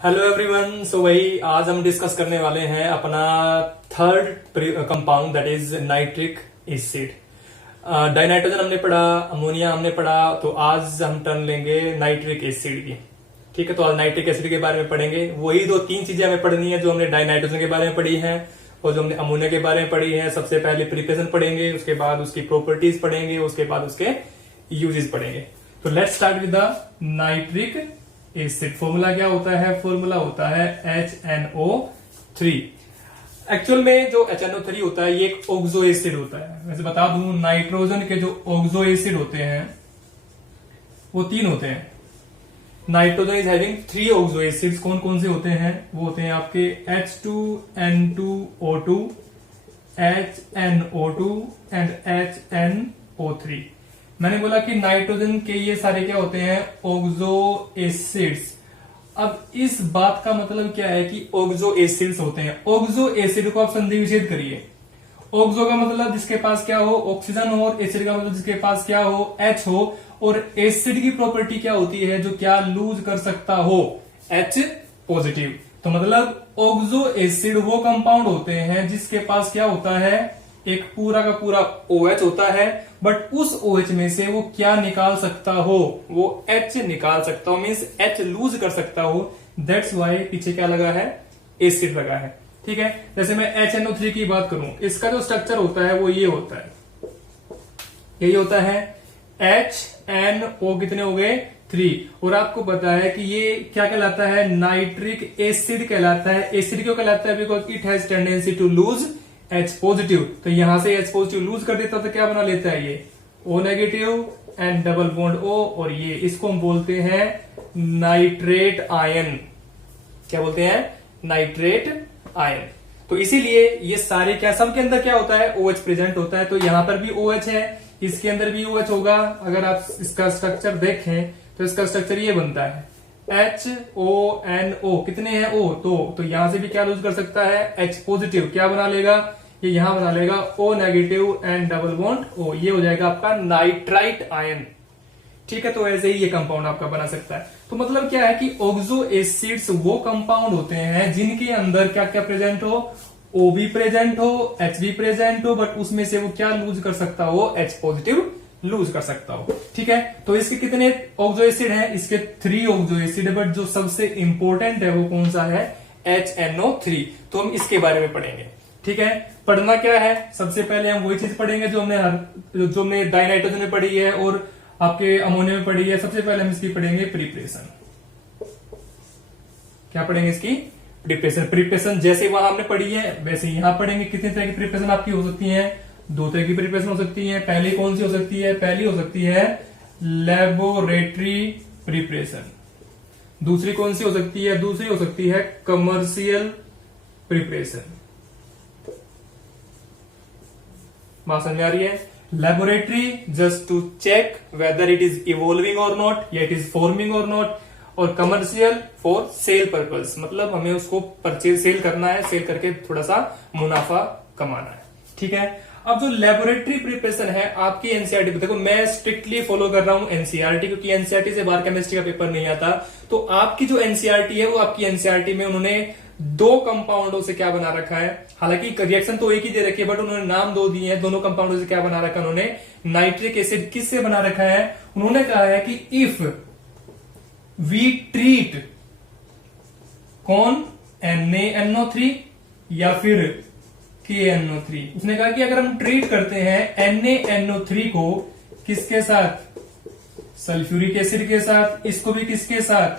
Hello everyone. सो वही आज हम डिस्कस करने वाले हैं अपना third compound that is nitric acid. Dinitrogen हमने पढ़ा, अमोनिया हमने पढ़ा, तो आज हम टर्न लेंगे नाइट्रिक एसिड की। ठीक है, तो आज नाइट्रिक एसिड के बारे में पढ़ेंगे। वही दो तीन चीजें हमें पढ़नी है जो हमने डाइनाइट्रोजन के बारे में पढ़ी है और जो हमने अमोनिया के बारे में पढ़ी है। सबसे पहले प्रिपरेशन पढ़ेंगे, उसके बाद उसकी प्रॉपर्टीज पढ़ेंगे, उसके बाद उसके यूजेस पढ़ेंगे। तो let's start with the nitric acid. Formula क्या होता है? फॉर्मूला होता है HNO3। एक्चुअल में जो HNO3 होता है ये एक ऑक्सो एसिड होता है। वैसे बता दूं, नाइट्रोजन के जो ऑक्सो एसिड होते हैं वो तीन होते हैं। Nitrogen is having 3 oxo acids. कौन कौन से होते हैं? वो होते हैं आपके H2N2O2, HNO2 एंड HNO3। मैंने बोला कि नाइट्रोजन के ये सारे क्या होते हैं? Oxo acids. अब इस बात का मतलब क्या है कि ऑक्सो एसिड्स होते हैं। ऑक्सो एसिड को आप संधि विच्छेद करिए। ऑक्सो का मतलब जिसके पास क्या हो? ऑक्सीजन हो, और एसिड का मतलब जिसके पास क्या हो? H हो। और एसिड की प्रॉपर्टी क्या होती है? जो क्या लूज कर सकता हो? H positive. तो मतलब ऑक्सो एसिड वो कंपाउंड होते हैं जिसके पास क्या होता है? एक पूरा का पूरा OH होता है, बट उस OH में से वो क्या निकाल सकता हो? वो H निकाल सकता हो, मीन्स H लूज कर सकता हो। दैट्स वाई पीछे क्या लगा है? एसिड लगा है। ठीक है, जैसे मैं HNO3 की बात करूं, इसका जो स्ट्रक्चर होता है वो ये होता है, यही होता है HNO। कितने हो गए? 3। और आपको पता है कि ये क्या कहलाता है? नाइट्रिक एसिड कहलाता है। एसिड क्यों कहलाता है? Because it has tendency to lose H positive. तो यहां से H पॉजिटिव लूज कर देता तो क्या बना लेता है? ये O negative and double bond O, और ये इसको हम बोलते हैं नाइट्रेट आयन। क्या बोलते हैं? Nitrate ion. तो इसीलिए ये सारे क्या, सबके अंदर क्या होता है? OH प्रेजेंट होता है। तो यहां पर भी OH है, इसके अंदर भी OH होगा। अगर आप इसका स्ट्रक्चर देखें तो इसका स्ट्रक्चर ये बनता है HONO। कितने हैं? O। तो यहां से भी क्या लूज कर सकता है? H positive. क्या बना लेगा? ये यहां बना लेगा O negative and double bond O। ये हो जाएगा आपका नाइट्राइट आयन। ठीक है, तो ऐसे ही ये कंपाउंड आपका बना सकता है। तो मतलब क्या है कि ऑक्सो एसिड्स वो कंपाउंड होते हैं जिनके अंदर क्या क्या प्रेजेंट हो? O भी प्रेजेंट हो, H भी प्रेजेंट हो, बट उसमें से वो क्या लूज कर सकता हो? H पॉजिटिव लूज कर सकता हो। ठीक है, तो इसके कितने ऑक्सो एसिड हैं? इसके 3 ऑक्सो एसिड है, बट जो सबसे इंपॉर्टेंट है वो कौन सा है? HNO3। तो हम इसके बारे में पढ़ेंगे। ठीक है, पढ़ना क्या है? सबसे पहले हम वही चीज पढ़ेंगे जो हमने डाइनाइट्रोजन में पढ़ी है और आपके अमोनिया में पढ़ी है। सबसे पहले हम इसकी पढ़ेंगे प्रिपरेशन। क्या पढ़ेंगे? इसकी प्रिपरेशन। प्रिपरेशन जैसे वहां हमने पढ़ी है वैसे यहां पढ़ेंगे। कितने तरह की प्रिपरेशन आपकी हो सकती है? 2 तरह की प्रिपरेशन हो सकती है। पहली कौन सी हो सकती है? पहली हो सकती है लेबोरेटरी प्रिपरेशन। दूसरी कौन सी हो सकती है? दूसरी हो सकती है कमर्शियल प्रिपरेशन। बात समझ आ रही है? Laboratory just to check whether it is evolving or not, या it is forming or not. और कमर्शियल फॉर सेल पर्पस, मतलब हमें उसको परचेज सेल करना है, सेल करके थोड़ा सा मुनाफा कमाना है। ठीक है, अब जो लेबोरेटरी प्रिपरेशन है आपकी एनसीईआरटी, देखो मैं स्ट्रिक्टली फॉलो कर रहा हूं एनसीईआरटी, क्योंकि एनसीईआरटी से बाहर केमिस्ट्री का पेपर नहीं आता। तो आपकी जो एनसीईआरटी है वो आपकी एनसीईआरटी में उन्होंने 2 कंपाउंडों से क्या बना रखा है? हालांकि रिएक्शन तो एक ही दे रखी है, बट उन्होंने नाम 2 दिए हैं। दोनों कंपाउंडों से क्या बना रखा है उन्होंने? Nitric acid. किससे बना रखा है? उन्होंने कहा है कि इफ वी ट्रीट कौन? NaNO3 या फिर KNO3। उसने कहा कि अगर हम ट्रीट करते हैं NaNO3 को किसके साथ? सल्फ्यूरिक एसिड के साथ। इसको भी किसके साथ?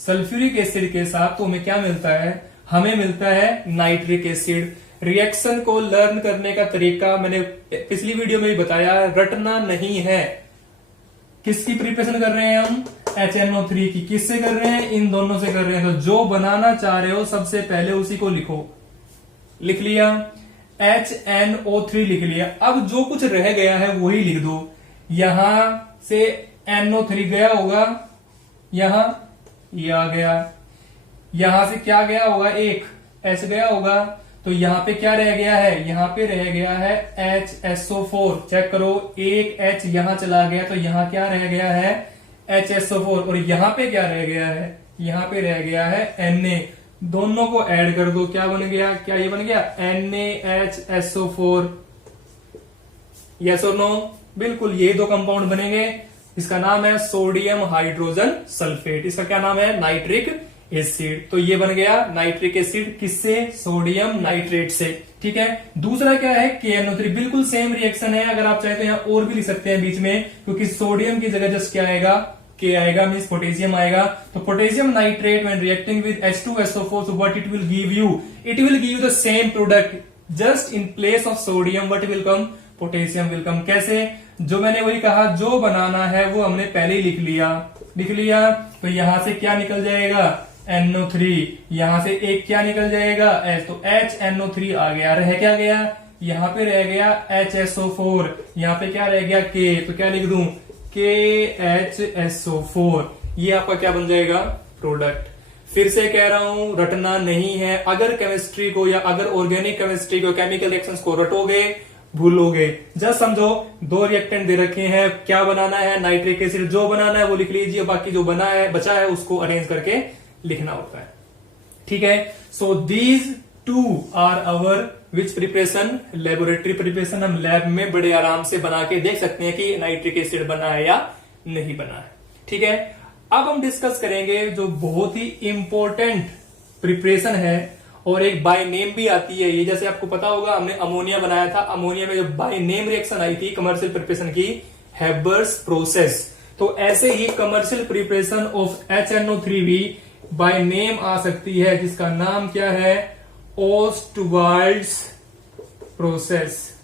सल्फ्यूरिक एसिड के साथ। तो हमें क्या मिलता है? हमें मिलता है नाइट्रिक एसिड। रिएक्शन को लर्न करने का तरीका मैंने पिछली वीडियो में भी बताया, रटना नहीं है। किसकी प्रिपरेशन कर रहे हैं हम? HNO3 की। किससे कर रहे हैं? इन दोनों से कर रहे हैं। तो जो बनाना चाह रहे हो सबसे पहले उसी को लिखो। लिख लिया, HNO3 लिख लिया। अब जो कुछ रह गया है वही लिख दो। यहां से NO3 गया होगा, यहां ये आ गया। यहां से क्या गया होगा? एक H गया होगा। तो यहां पे क्या रह गया है? यहां पे रह गया है HSO4। चेक करो, एक H यहां चला गया तो यहां क्या रह गया है? HSO4। और यहां पे क्या रह गया है? यहाँ पे रह गया है Na, दोनों को ऐड कर दो, क्या बन गया, क्या ये बन गया NaHSO4, यस और नो, बिल्कुल ये दो कंपाउंड बनेंगे। इसका नाम है सोडियम हाइड्रोजन सल्फेट, इसका क्या नाम है, नाइट्रिक एसिड। तो ये बन गया नाइट्रिक एसिड, किससे, सोडियम नाइट्रेट से, ठीक है। दूसरा क्या है, KNO3, बिल्कुल सेम रिएक्शन है, अगर आप चाहे तो यहाँ और भी लिख सकते हैं बीच में, क्योंकि सोडियम की जगह जस्ट क्या आएगा, K आएगा, मीन्स पोटेशियम आएगा। तो potassium nitrate when reacting with H2SO4, so what it will give you, it will give you the same product, just in place of sodium what will come, potassium will come. कैसे, जो मैंने वही कहा, जो बनाना है वो हमने पहले ही लिख लिया। तो यहां से क्या निकल जाएगा, NO3, यहां से एक क्या निकल जाएगा, H, तो HNO3 आ गया, रह क्या गया, यहां पे रह गया HSO4, यहां पे क्या रह गया, K, तो क्या लिख दूं, KHSO4, ये आपका क्या बन जाएगा, प्रोडक्ट। फिर से कह रहा हूं, रटना नहीं है, अगर केमिस्ट्री को या अगर ऑर्गेनिक केमिस्ट्री को, केमिकल रिएक्शंस को रटोगे भूलोगे। जस्ट समझो, दो रिएक्टेंट दे रखे हैं, क्या बनाना है, नाइट्रिक एसिड, जो बनाना है वो लिख लीजिए, बाकी जो बना है बचा है उसको अरेंज करके लिखना होता है, ठीक है। So these two are our which preparation, laboratory preparation, हम लैब में बड़े आराम से बना के देख सकते हैं कि नाइट्रिक एसिड बना है या नहीं बना है, ठीक है। अब हम डिस्कस करेंगे जो बहुत ही इंपॉर्टेंट प्रिपरेशन है, और एक बाय नेम भी आती है ये, जैसे आपको पता होगा हमने अमोनिया बनाया था, अमोनिया में जो बाय नेम रिएक्शन आई थी कमर्शियल प्रिपरेशन की, हेबर्स प्रोसेस। तो ऐसे ही कमर्शियल प्रिपरेशन ऑफ HNO3 भी बाय नेम आ सकती है, जिसका नाम क्या है, ओस्टवाल्ड्स प्रोसेस।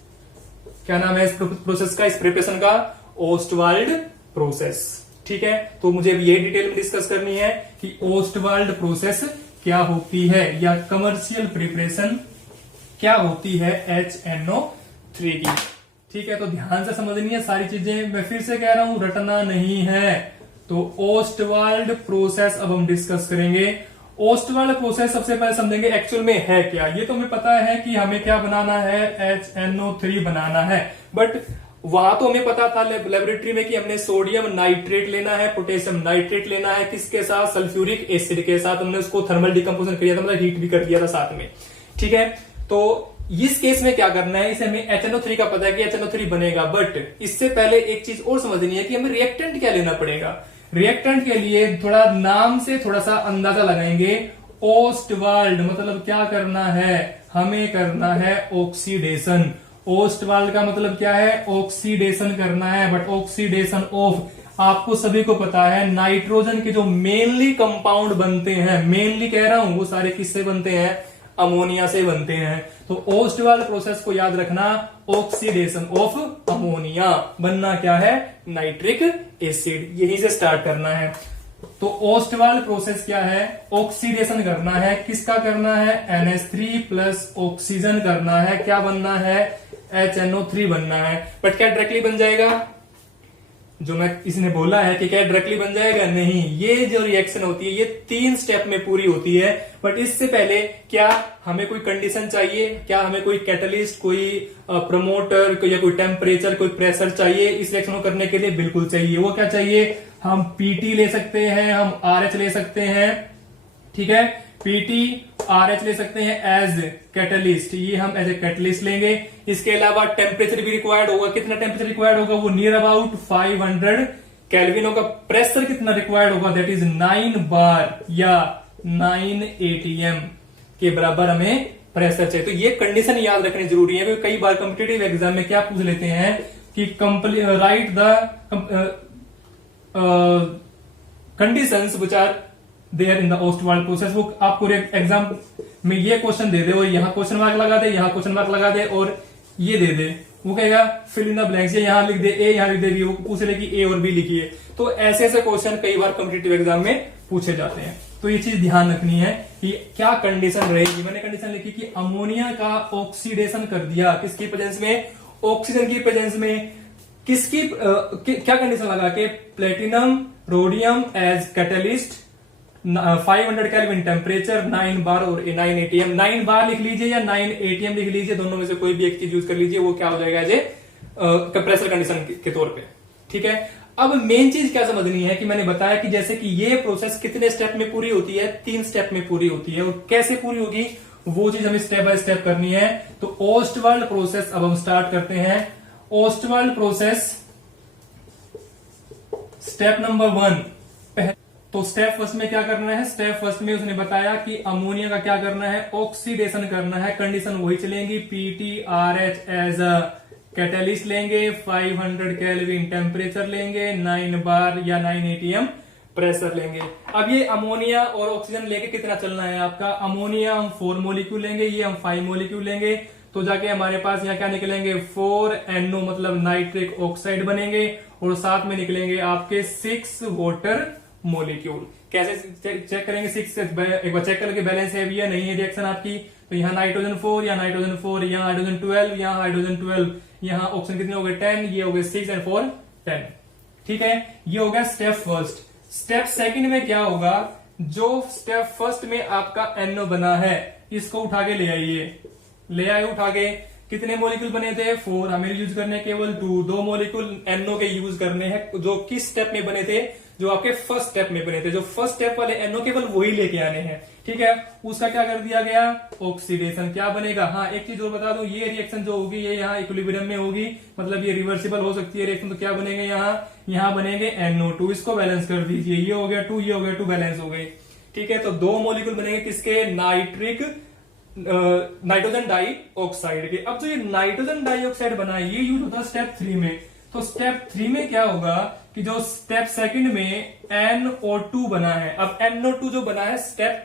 क्या नाम है इस प्रोसेस का, इस प्रिपरेशन का, ओस्टवाल्ड प्रोसेस, ठीक है। तो मुझे अब ये डिटेल में डिस्कस करनी है कि ओस्टवाल्ड प्रोसेस क्या होती है, या कमर्शियल प्रिपरेशन क्या होती है HNO3 की, ठीक है। तो ध्यान से समझनी है सारी चीजें, मैं फिर से कह रहा हूं, रटना नहीं है। तो ओस्टवाल्ड प्रोसेस अब हम डिस्कस करेंगे। ओस्टवाल्ड प्रोसेस सबसे पहले समझेंगे एक्चुअल में है क्या। ये तो हमें पता है कि हमें क्या बनाना है, HNO3 बनाना है, बट वहां तो हमें पता था लेबोरेटरी में कि हमने सोडियम नाइट्रेट लेना है, पोटेशियम नाइट्रेट लेना है, किसके साथ, सल्फ्यूरिक एसिड के साथ। हमने उसको थर्मल डिकम्पोजिशन किया था, मतलब हीट भी कर दिया था साथ में, ठीक है। तो इस केस में क्या करना है, इसे हमें HNO3 का पता है कि HNO3 बनेगा, बट इससे पहले एक चीज और समझनी है कि हमें रिएक्टेंट क्या लेना पड़ेगा। रिएक्टेंट के लिए थोड़ा नाम से थोड़ा सा अंदाजा लगाएंगे। ओस्टवाल्ड मतलब क्या करना है, हमें करना है ऑक्सीडेशन। ओस्टवाल्ड का मतलब क्या है, ऑक्सीडेशन करना है, बट ऑक्सीडेशन ऑफ, आपको सभी को पता है नाइट्रोजन के जो मेनली कंपाउंड बनते हैं, मेनली कह रहा हूं, वो सारे किससे बनते हैं, अमोनिया से बनते हैं। तो ओस्टवाल्ड प्रोसेस को याद रखना, ऑक्सीडेशन ऑफ अमोनिया, बनना क्या है, नाइट्रिक एसिड, यहीं से स्टार्ट करना है। तो ओस्टवाल्ड प्रोसेस क्या है, ऑक्सीडेशन करना है, किसका करना है, NH3 प्लस ऑक्सीजन करना है, क्या बनना है, HNO3 बनना है। बट क्या डायरेक्टली बन जाएगा, जो मैं इसने बोला है कि क्या डायरेक्टली बन जाएगा, नहीं। ये जो रिएक्शन होती है ये 3 स्टेप में पूरी होती है, बट इससे पहले क्या हमें कोई कंडीशन चाहिए, क्या हमें कोई कैटलिस्ट, कोई प्रमोटर या कोई टेम्परेचर, कोई प्रेशर चाहिए इस रिएक्शन को करने के लिए, बिल्कुल चाहिए। वो क्या चाहिए, हम PT ले सकते हैं, हम RH ले सकते हैं, ठीक है, PT RH ले सकते हैं एज कैटलिस्ट, ये हम एज ए कैटलिस्ट लेंगे। इसके अलावा टेम्परेचर भी रिक्वायर्ड होगा, कितना टेम्परेचर रिक्वायर्ड होगा, वो नियर अबाउट 500 केल्विन होगा। प्रेशर कितना रिक्वायर्ड होगा, दैट इज 9 बार या 9 ATM के बराबर हमें प्रेशर चाहिए। तो ये कंडीशन याद रखनी जरूरी है, क्योंकि कई बार कॉम्पिटिटिव एग्जाम में क्या पूछ लेते हैं कि write the conditions which are there in the Ostwald process. वो आपको एग्जाम में ये क्वेश्चन दे दे और यहाँ क्वेश्चन मार्क लगा दे, यहाँ क्वेश्चन मार्क लगा दे और ये दे दे, वो कहेगा फिल इन द ब्लैंक्स, यहाँ लिख दे ए, यहाँ लिख दे बी, वो पूछ ले कि ए और बी लिखिए। तो ऐसे ऐसे क्वेश्चन कई बार कॉम्पिटिटिव एग्जाम में पूछे जाते हैं। तो ये चीज ध्यान रखनी है कि क्या कंडीशन रहेगी। मैंने कंडीशन लिखी कि अमोनिया का ऑक्सीडेशन कर दिया, किसकी प्रेजेंस में, ऑक्सीजन की प्रेजेंस में। किसकी क्या कंडीशन लगा के, platinum rhodium as catalyst, 500 kelvin temperature, 9 bar और 9 ATM। 9 बार लिख लीजिए या 9 ATM लिख लीजिए, दोनों में से कोई भी एक चीज यूज कर लीजिए, वो क्या हो जाएगा, प्रेशर कंडीशन के तौर पे, ठीक है। अब मेन चीज क्या समझनी है कि मैंने बताया कि जैसे कि ये प्रोसेस कितने स्टेप में पूरी होती है, 3 स्टेप में पूरी होती है। और कैसे पूरी होगी वो चीज हमें स्टेप बाय स्टेप करनी है। तो ओस्टवाल्ड प्रोसेस अब हम स्टार्ट करते हैं। Ostwald process step number 1। तो स्टेप फर्स्ट में क्या करना है, स्टेप फर्स्ट में उसने बताया कि अमोनिया का क्या करना है, ऑक्सीडेशन करना है। कंडीशन वही चलेंगी, PTRH एज अ कैटेलिस्ट लेंगे, 500 केल्विन टेम्परेचर लेंगे, 9 बार या 9 ATM प्रेशर लेंगे। अब ये अमोनिया और ऑक्सीजन लेके कितना चलना है आपका, अमोनिया हम 4 मोलिक्यूल लेंगे, ये हम 5 मोलिक्यूल लेंगे। तो जाके हमारे पास यहाँ क्या निकलेंगे, 4NO मतलब नाइट्रिक ऑक्साइड बनेंगे, और साथ में निकलेंगे आपके 6 वाटर मोलिक्यूल। कैसे चेक करेंगे, 6 एक बार चेक करके बैलेंस है भी या नहीं है रिएक्शन आपकी। तो यहाँ नाइट्रोजन 4, यहाँ नाइट्रोजन 4, यहाँ हाइड्रोजन 12, यहाँ हाइड्रोजन 12, यहाँ ऑक्सीजन कितने हो गए 10, ये हो गए 6 एंड 4 10। ठीक है, ये हो गया स्टेप फर्स्ट। स्टेप सेकंड में क्या होगा, जो स्टेप फर्स्ट में आपका NO बना है इसको उठा के ले आइए, ले आए उठा के। कितने मॉलिक्यूल बने थे 4, हमें यूज करने केवल 2 मॉलिक्यूल NO के यूज करने हैं। जो किस स्टेप में बने थे, जो आपके फर्स्ट स्टेप में बने थे, जो फर्स्ट स्टेप वाले NO केवल वही लेके आने हैं। ठीक है, उसका क्या कर दिया गया, ऑक्सीडेशन। क्या बनेगा, हाँ एक चीज और बता दूं, ये रिएक्शन जो होगी ये यहाँ इक्विलिब्रियम में होगी, मतलब ये रिवर्सिबल हो सकती है रिएक्शन। तो क्या बनेंगे यहाँ बनेंगे NO2, इसको बैलेंस कर दीजिए, ये हो गया 2, ये हो गया 2, बैलेंस हो गए। ठीक है, तो 2 मॉलिक्यूल बनेंगे किसके, नाइट्रोजन डाइऑक्साइड के। अब जो ये नाइट्रोजन डाइऑक्साइड बना है ये यूज होता है स्टेप 3 में। तो स्टेप 3 में क्या होगा कि जो स्टेप सेकंड में NO2 बना है, अब NO2 जो बना है स्टेप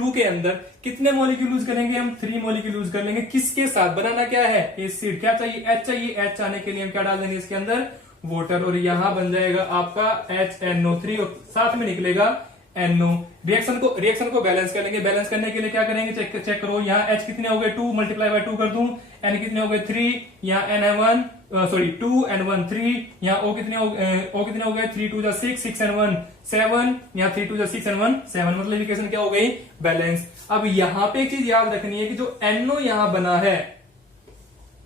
2 के अंदर कितने मॉलिक्यूल यूज करेंगे, हम 3 मॉलिक्यूल यूज कर लेंगे। किसके साथ, बनाना क्या है, एसिड। क्या चाहिए, H चाहिए। H आने के लिए हम क्या डाल देंगे इसके अंदर, वाटर, और यहां बन जाएगा आपका HNO3 और साथ में निकलेगा NO। रिएक्शन को बैलेंस कर लेंगे। बैलेंस करने के लिए क्या करेंगे, चेक करो, यहाँ H कितने हो गए 2, मल्टीप्लाई बाय 2 कर दूं, N कितने हो गए 3, यहाँ N1 2 N1 3, यहाँ O कितने हो गए 3 2 जा 6, 6 N1 7, यहाँ 3 2 जा 6 N1 7, मतलब इक्वेशन क्या हो गई, बैलेंस। अब यहाँ पे एक चीज याद रखनी है कि जो NO यहाँ बना है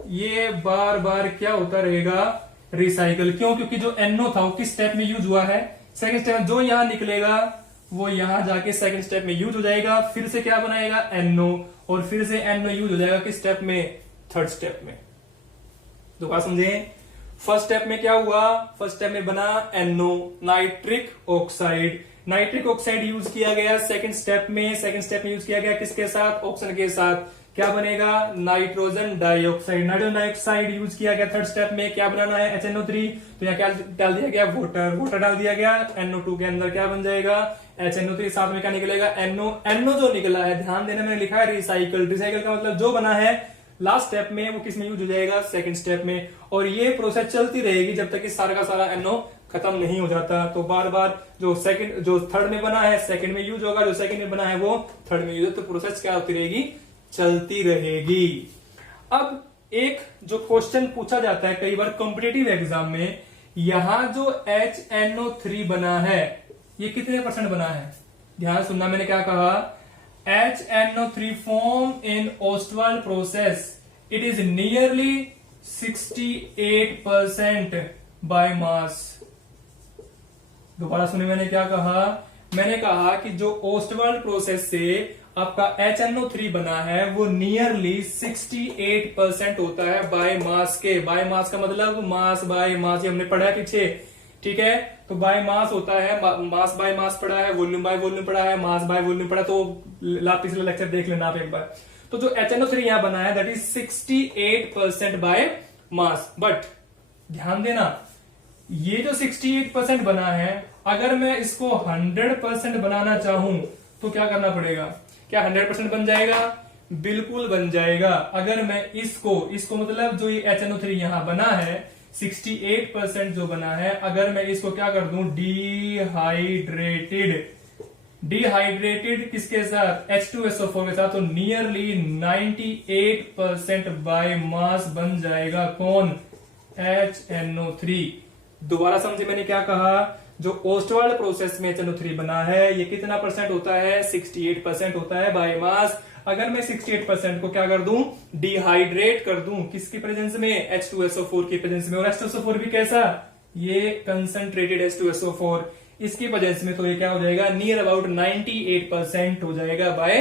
ये बार बार क्या होता रहेगा, रिसाइकल। क्यों, क्योंकि जो NO था वो किस स्टेप में यूज हुआ है, सेकंड स्टेप। जो यहाँ निकलेगा वो यहां जाके सेकंड स्टेप में यूज हो जाएगा, फिर से क्या बनाएगा NO, और फिर से NO यूज हो जाएगा किस स्टेप में, थर्ड स्टेप में। तो क्या समझे, फर्स्ट स्टेप में क्या हुआ, फर्स्ट स्टेप में बना NO nitric oxide. Nitric oxide use किया गया सेकंड स्टेप में। सेकंड स्टेप में यूज किया गया किसके साथ, ऑक्सीजन के साथ। क्या बनेगा, nitrogen dioxide. Nitrogen dioxide use किया गया थर्ड स्टेप में। क्या बनाना है, HNO3। तो यहाँ क्या डाल दिया गया, वाटर डाल दिया गया। NO2 के अंदर क्या बन जाएगा, HNO3, साथ में क्या निकलेगा, NO जो निकला है, ध्यान देना मैंने लिखा है रिसाइकल। रिसाइकल का मतलब जो बना है लास्ट स्टेप में वो किस में यूज हो जाएगा, सेकंड स्टेप में। और ये प्रोसेस चलती रहेगी जब तक कि सारा का सारा NO खत्म नहीं हो जाता। तो बार बार जो थर्ड में बना है सेकंड में यूज होगा, जो सेकंड में बना है वो थर्ड में यूज होगा। तो प्रोसेस क्या होती रहेगी, चलती रहेगी। अब एक जो क्वेश्चन पूछा जाता है कई बार कॉम्पिटिटिव एग्जाम में, यहां जो HNO3 बना है ये कितने % बना है, ध्यान सुनना मैंने क्या कहा, HNO3 form in Ostwald process it is nearly 68% by mass। दोबारा सुनिए मैंने क्या कहा, मैंने कहा कि जो ओस्टवाल्ड प्रोसेस से आपका HNO3 बना है वो नियरली 68% होता है बाय मास के। बाय मास का मतलब मास बाय मास, ये हमने पढ़ा है पीछे। ठीक है, तो बाय मास होता है, मास बाय मास पढ़ा है, वॉल्यूम बाय वॉल्यूम पढ़ा है, मास बाय वॉल्यूम पढ़ा, तो पिछले लेक्चर देख लेना आप एक बार। तो जो HNO3 यहां बना है that is 68% by mass. But ध्यान देना, ये जो 68% बना है, अगर मैं इसको 100% बनाना चाहूं तो क्या करना पड़ेगा, क्या 100% बन जाएगा, बिल्कुल बन जाएगा। अगर मैं इसको मतलब जो ये HNO3 यहां बना है 68% जो बना है, अगर मैं इसको क्या कर दूं, डिहाइड्रेटेड किसके साथ, H2SO4 के साथ, तो नियरली 98% बाय मास बन जाएगा कौन, HNO3। दोबारा समझे मैंने क्या कहा, जो ओस्टवाल्ड प्रोसेस में HNO3 बना है ये कितना % होता है, 68% होता है बाय मास। अगर मैं 68% को क्या कर दूं, डिहाइड्रेट कर दूं, किसकी प्रेजेंस में, H2SO4 की प्रेजेंस में। और H2SO4 भी कैसा, ये कंसंट्रेटेड H2SO4, इसकी वजह में तो ये क्या हो जाएगा, नियर अबाउट 98% हो जाएगा बाय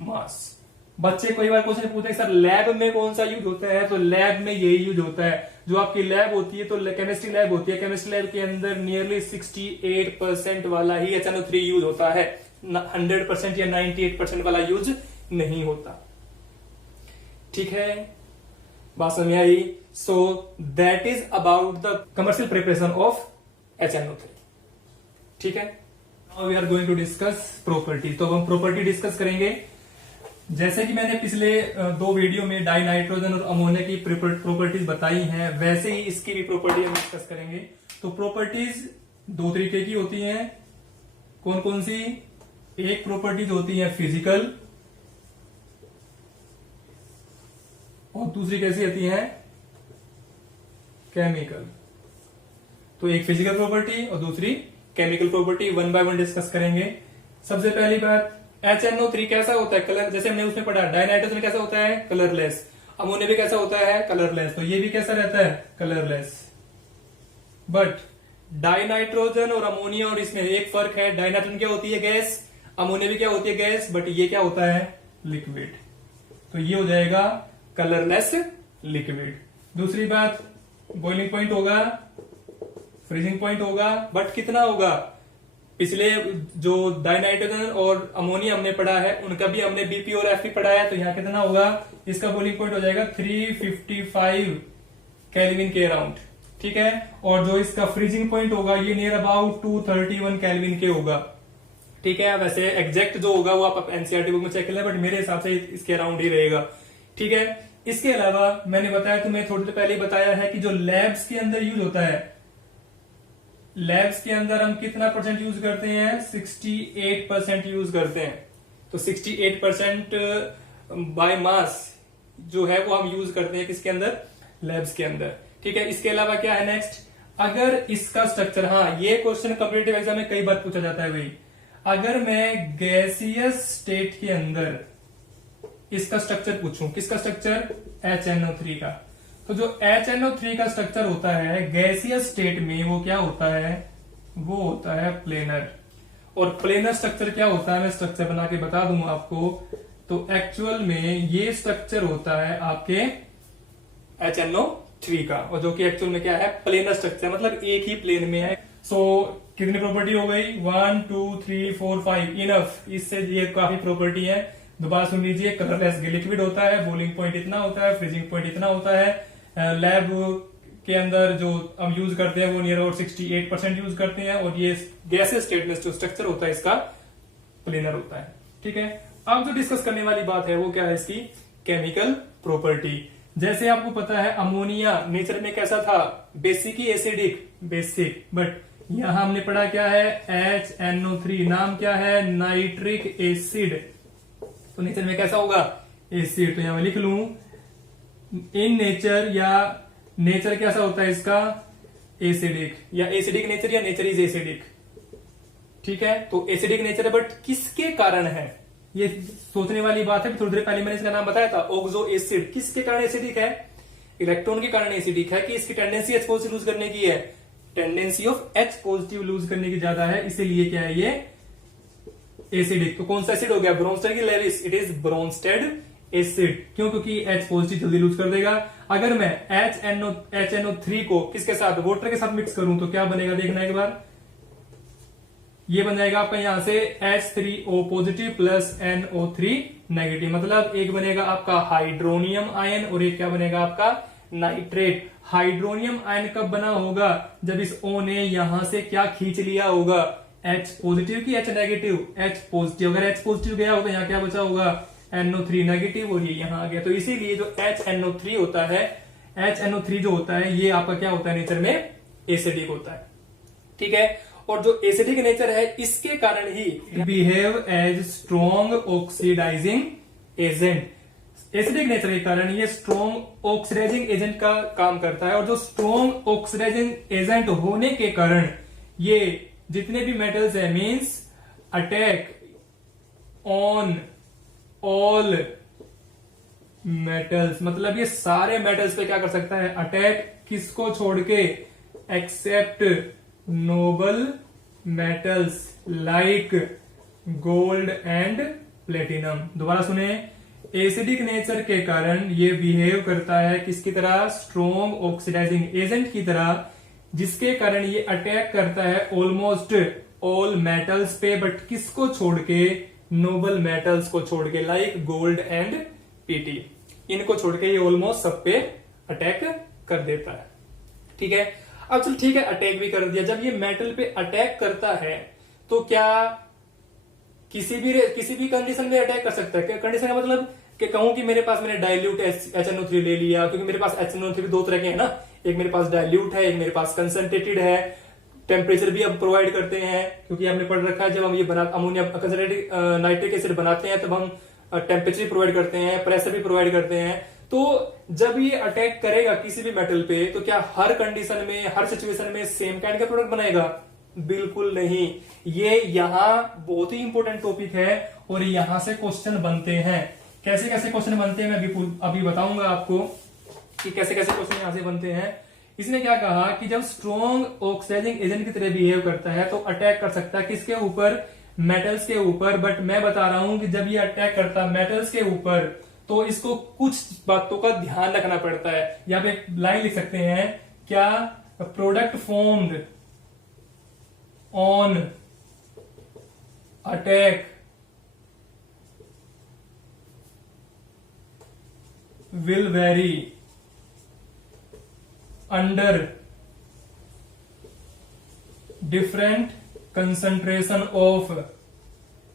मास। बच्चे कई बार क्वेश्चन पूछते हैं सर लैब में कौन सा यूज होता है, तो लैब में यही यूज होता है। जो आपकी लैब होती है तो केमिस्ट्री लैब होती है, केमिस्ट्री लैब के अंदर नियरली 68% वाला ही HNO3 यूज होता है, 100% या 98% वाला यूज नहीं होता। ठीक है, बात समझ आई। So that is about the commercial preparation of HNO3। ठीक है, now we are going to discuss property. तो हम प्रॉपर्टी डिस्कस करेंगे। जैसे कि मैंने पिछले 2 वीडियो में डाई नाइट्रोजन और अमोनिया की प्रॉपर्टीज बताई हैं, वैसे ही इसकी भी प्रॉपर्टी हम डिस्कस करेंगे। तो प्रॉपर्टीज 2 तरीके की होती हैं। कौन कौन सी? एक प्रॉपर्टीज होती है फिजिकल और दूसरी कैसी होती है, केमिकल। तो एक फिजिकल प्रॉपर्टी और दूसरी केमिकल प्रॉपर्टी, 1 बाय 1 डिस्कस करेंगे। सबसे पहली बात, HNO3 कैसा होता है, कलर, जैसे हमने उसमें पढ़ा डाइनाइट्रोजन कैसा होता है, कलरलेस। अमोनिया भी कैसा होता है, कलरलेस। तो ये भी कैसा रहता है, कलरलेस। बट डाइनाइट्रोजन और अमोनिया और इसमें एक फर्क है, डाइनाइट्रोजन क्या होती है, गैस, अमोनिया भी क्या होती है, गैस, बट ये क्या होता है, लिक्विड। तो ये हो जाएगा कलरलेस लिक्विड। दूसरी बात, बॉइलिंग पॉइंट होगा, फ्रीजिंग पॉइंट होगा, बट कितना होगा, पिछले जो डाइनाइट्रोजन और अमोनिया हमने पढ़ा है उनका भी हमने बीपी और एफपी पढ़ा है, तो यहाँ कितना होगा, इसका बॉइलिंग पॉइंट हो जाएगा 355 केल्विन के अराउंड। ठीक है, और जो इसका फ्रीजिंग पॉइंट होगा ये नियर अबाउट 231 केल्विन के होगा। ठीक है, वैसे एग्जैक्ट जो होगा वो आप एनसीईआरटी बुक में चेक कर लें, बट मेरे हिसाब से इसके अराउंड ही रहेगा। ठीक है, इसके अलावा मैंने बताया, तुम्हें थोड़ी देर पहले बताया है कि जो लैब्स के अंदर यूज होता है, लैब्स के अंदर हम कितना परसेंट यूज करते हैं, 68% यूज करते हैं। तो 68% बाय मास जो है वो हम यूज करते हैं किसके अंदर, लैब्स के अंदर। ठीक है, इसके अलावा क्या है नेक्स्ट, अगर इसका स्ट्रक्चर, हाँ ये क्वेश्चन कॉम्पिटिटिव एग्जाम में कई बार पूछा जाता है भाई, अगर मैं गैसियस स्टेट के अंदर इसका स्ट्रक्चर पूछूं, किसका स्ट्रक्चर, HNO3 का, तो जो HNO3 का स्ट्रक्चर होता है गैसियस स्टेट में वो क्या होता है, वो होता है प्लेनर। और प्लेनर स्ट्रक्चर क्या होता है, मैं स्ट्रक्चर बना के बता दूं आपको। तो एक्चुअल में ये स्ट्रक्चर होता है आपके HNO3 का, और जो कि एक्चुअल में क्या है, प्लेनर स्ट्रक्चर, मतलब एक ही प्लेन में है। सो कितनी प्रॉपर्टी हो गई, 1 2 3 4 5, इनफ। इससे ये काफी प्रॉपर्टी है। दोबारा सुन लीजिए, कलरलेस लिक्विड होता है, बॉइलिंग पॉइंट इतना होता है, फ्रीजिंग पॉइंट इतना होता है, लैब के अंदर जो हम यूज करते हैं वो नियर अबाउट 68% यूज करते हैं, और ये गैसेस स्टेट में जो स्ट्रक्चर होता है इसका प्लेनर होता है। ठीक है, अब जो डिस्कस करने वाली बात है वो क्या है, इसकी केमिकल प्रॉपर्टी। जैसे आपको पता है अमोनिया नेचर में कैसा था, basic he acidic, basic, but यहां हमने पढ़ा क्या है, HNO3, नाम क्या है, नाइट्रिक एसिड। तो नेचर में कैसा होगा, एसिड। तो यहां मैं लिख लूं, इन नेचर, या नेचर कैसा होता है इसका, एसिडिक, या एसिडिक नेचर, या नेचर इज एसिडिक। ठीक है, तो एसिडिक नेचर है, बट किसके कारण है, ये सोचने वाली बात है। थोड़ी देर पहले मैंने इसका नाम बताया था, ऑक्सो एसिड। किसके कारण एसिडिक है, इलेक्ट्रॉन के कारण एसिडिक है, कि इसकी टेंडेंसी H पॉजिटिव लूज करने की है, tendency of H positive lose करने की ज्यादा है, इसीलिए क्या है ये एसिडिक। तो कौन सा एसिड हो गया, ब्रोंस्टेड की Lewis, it is Bronsted acid. क्यों, क्योंकि H पॉजिटिव जल्दी लूज कर देगा। अगर मैं HNO3 को किसके साथ, वाटर के साथ मिक्स करूं तो क्या बनेगा, देखना एक बार, ये बन जाएगा आपका यहां से H3O positive plus NO3 negative, मतलब एक बनेगा आपका हाइड्रोनियम आयन और एक क्या बनेगा आपका नाइट्रेट। हाइड्रोनियम आयन कब बना होगा, जब इस O ने यहां से क्या खींच लिया होगा, H पॉजिटिव की H नेगेटिव, H पॉजिटिव। अगर H पॉजिटिव गया होगा यहाँ क्या बचा होगा, NO3 नेगेटिव, और ये यहां आ गया। तो इसीलिए जो HNO3 होता है, HNO3 जो होता है ये आपका क्या होता है, नेचर में एसिडिक होता है। ठीक है, और जो एसिडिक नेचर है इसके कारण ही behave as strong oxidising agent. Acidic nature के कारण ये स्ट्रॉन्ग ऑक्सीडाइजिंग एजेंट का काम करता है, और जो स्ट्रॉन्ग ऑक्सीडाइजिंग एजेंट होने के कारण ये जितने भी मेटल्स है, means attack on all metals, मतलब ये सारे मेटल्स पे क्या कर सकता है, अटैक, किसको छोड़ के, except noble metals like gold and platinum. दोबारा सुने, एसिडिक नेचर के कारण ये बिहेव करता है किसकी तरह, स्ट्रॉन्ग ऑक्सीडाइजिंग एजेंट की तरह, जिसके कारण ये अटैक करता है ऑलमोस्ट ऑल मेटल्स पे, बट किसको छोड़ के, नोबल मेटल्स को छोड़ के, लाइक गोल्ड एंड पीटी, इनको छोड़ के ये ऑलमोस्ट सब पे अटैक कर देता है। ठीक है, अब चल ठीक है, अटैक भी कर दिया। जब ये मेटल पे अटैक करता है तो क्या किसी भी कंडीशन में अटैक कर सकता है? कंडीशन का मतलब कि कहूं कि मेरे पास मैंने डाइल्यूट HNO3 ले लिया, क्योंकि मेरे पास HNO3 दो तरह के हैं ना, एक मेरे पास डाइल्यूट है, एक मेरे पास कंसंट्रेटेड है। टेम्परेचर भी अब प्रोवाइड करते हैं, क्योंकि हमने पढ़ रखा है जब हम ये अमोनिया कंसंट्रेटेड नाइट्रिक एसिड बनाते हैं तब हम टेम्परेचर प्रोवाइड करते हैं, प्रेशर भी प्रोवाइड करते हैं। तो जब ये अटैक करेगा किसी भी मेटल पे तो क्या हर कंडीशन में, हर सिचुएशन में सेम काइंड का प्रोडक्ट बनाएगा? बिल्कुल नहीं। ये यहां बहुत ही इंपॉर्टेंट टॉपिक है और यहां से क्वेश्चन बनते हैं। कैसे कैसे क्वेश्चन बनते हैं मैं अभी बताऊंगा आपको कि कैसे कैसे क्वेश्चन यहां से बनते हैं। इसने क्या कहा कि जब स्ट्रॉन्ग ऑक्सीडाइजिंग एजेंट की तरह बिहेव करता है तो अटैक कर सकता है किसके ऊपर, मेटल्स के ऊपर। बट मैं बता रहा हूं कि जब ये अटैक करता है मेटल्स के ऊपर तो इसको कुछ बातों का ध्यान रखना पड़ता है। यहां पे एक लाइन लिख सकते हैं, क्या, product formed on attack will vary under different concentration of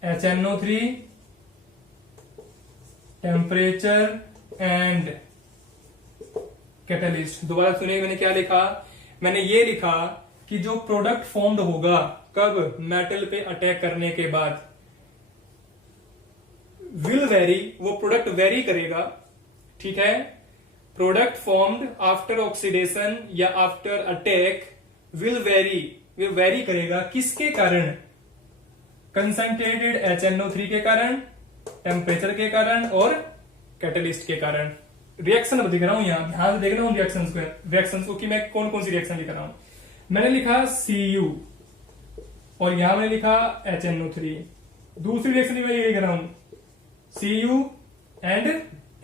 HNO3, temperature and catalyst। दोबारा सुनिए मैंने क्या लिखा, मैंने ये लिखा कि जो प्रोडक्ट फॉर्म्ड होगा कब, मेटल पे अटैक करने के बाद, विल वेरी, वो प्रोडक्ट वेरी करेगा। ठीक है, प्रोडक्ट फॉर्म्ड आफ्टर ऑक्सीडेशन या आफ्टर अटैक विल वेरी करेगा किसके कारण, कंसंट्रेटेड HNO3 के कारण, टेम्परेचर के कारण और कैटलिस्ट के कारण। रिएक्शन अब दिख रहा हूं, यहां ध्यान से देखना हूं रिएक्शन को कि मैं कौन कौन सी रिएक्शन लिख रहा हूं। मैंने लिखा Cu और यहां मैंने लिखा HNO3। दूसरी रिएक्शन भी मैं ये लिख रहा हूं, Cu एंड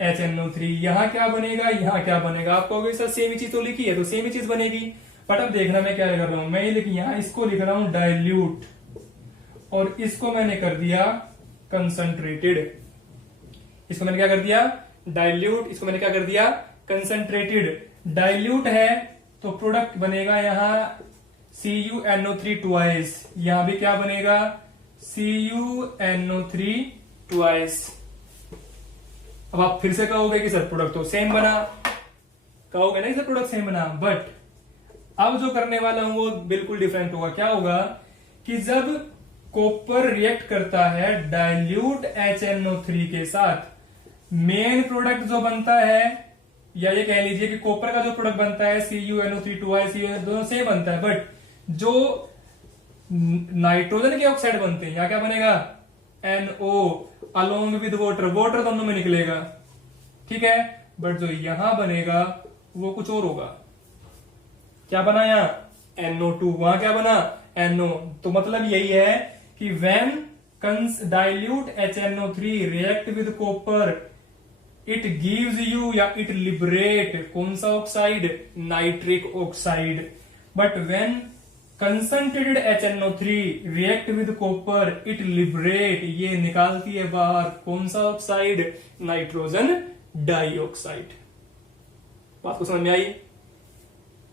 HNO3। यहां क्या बनेगा, यहां क्या बनेगा? आप कहोगे सर सेम ही चीज तो लिखी है, तो सेम ही चीज बनेगी। बट अब देखना मैं क्या लिख रहा हूं, मैं ये यहां इसको लिख रहा हूं डाइल्यूट और इसको मैंने कर दिया कंसंट्रेटेड। इसको मैंने क्या कर दिया, डाइल्यूट, इसको मैंने क्या कर दिया, कंसंट्रेटेड। डाइल्यूट है तो प्रोडक्ट बनेगा यहां CuNO3 ट्वाइस, यहां भी क्या बनेगा, CuNO3 ट्वाइस। अब आप फिर से कहोगे कि सर प्रोडक्ट तो सेम बना, कहोगे नहीं सर प्रोडक्ट सेम बना, बट अब जो करने वाला हूं वो बिल्कुल डिफरेंट होगा। क्या होगा कि जब कॉपर रिएक्ट करता है डाइल्यूट HNO3 के साथ, मेन प्रोडक्ट जो बनता है, या ये कह लीजिए कि कॉपर का जो प्रोडक्ट बनता है CuNO3 2 दोनों सेम बनता है, बट जो नाइट्रोजन के ऑक्साइड बनते हैं, यहां क्या बनेगा, NO along with water, water दोनों में निकलेगा। ठीक है, बट जो यहां बनेगा वो कुछ और होगा। क्या बना यहां, NO2, वहां क्या बना, NO। तो मतलब यही है कि when dilute HNO3 react with copper it gives you या it liberate कौन सा oxide, nitric oxide. But when concentrated HNO3 react with copper it liberate, ये निकालती है बाहर कौन सा ऑक्साइड, नाइट्रोजन डाइऑक्साइड। बात को समझ में आई?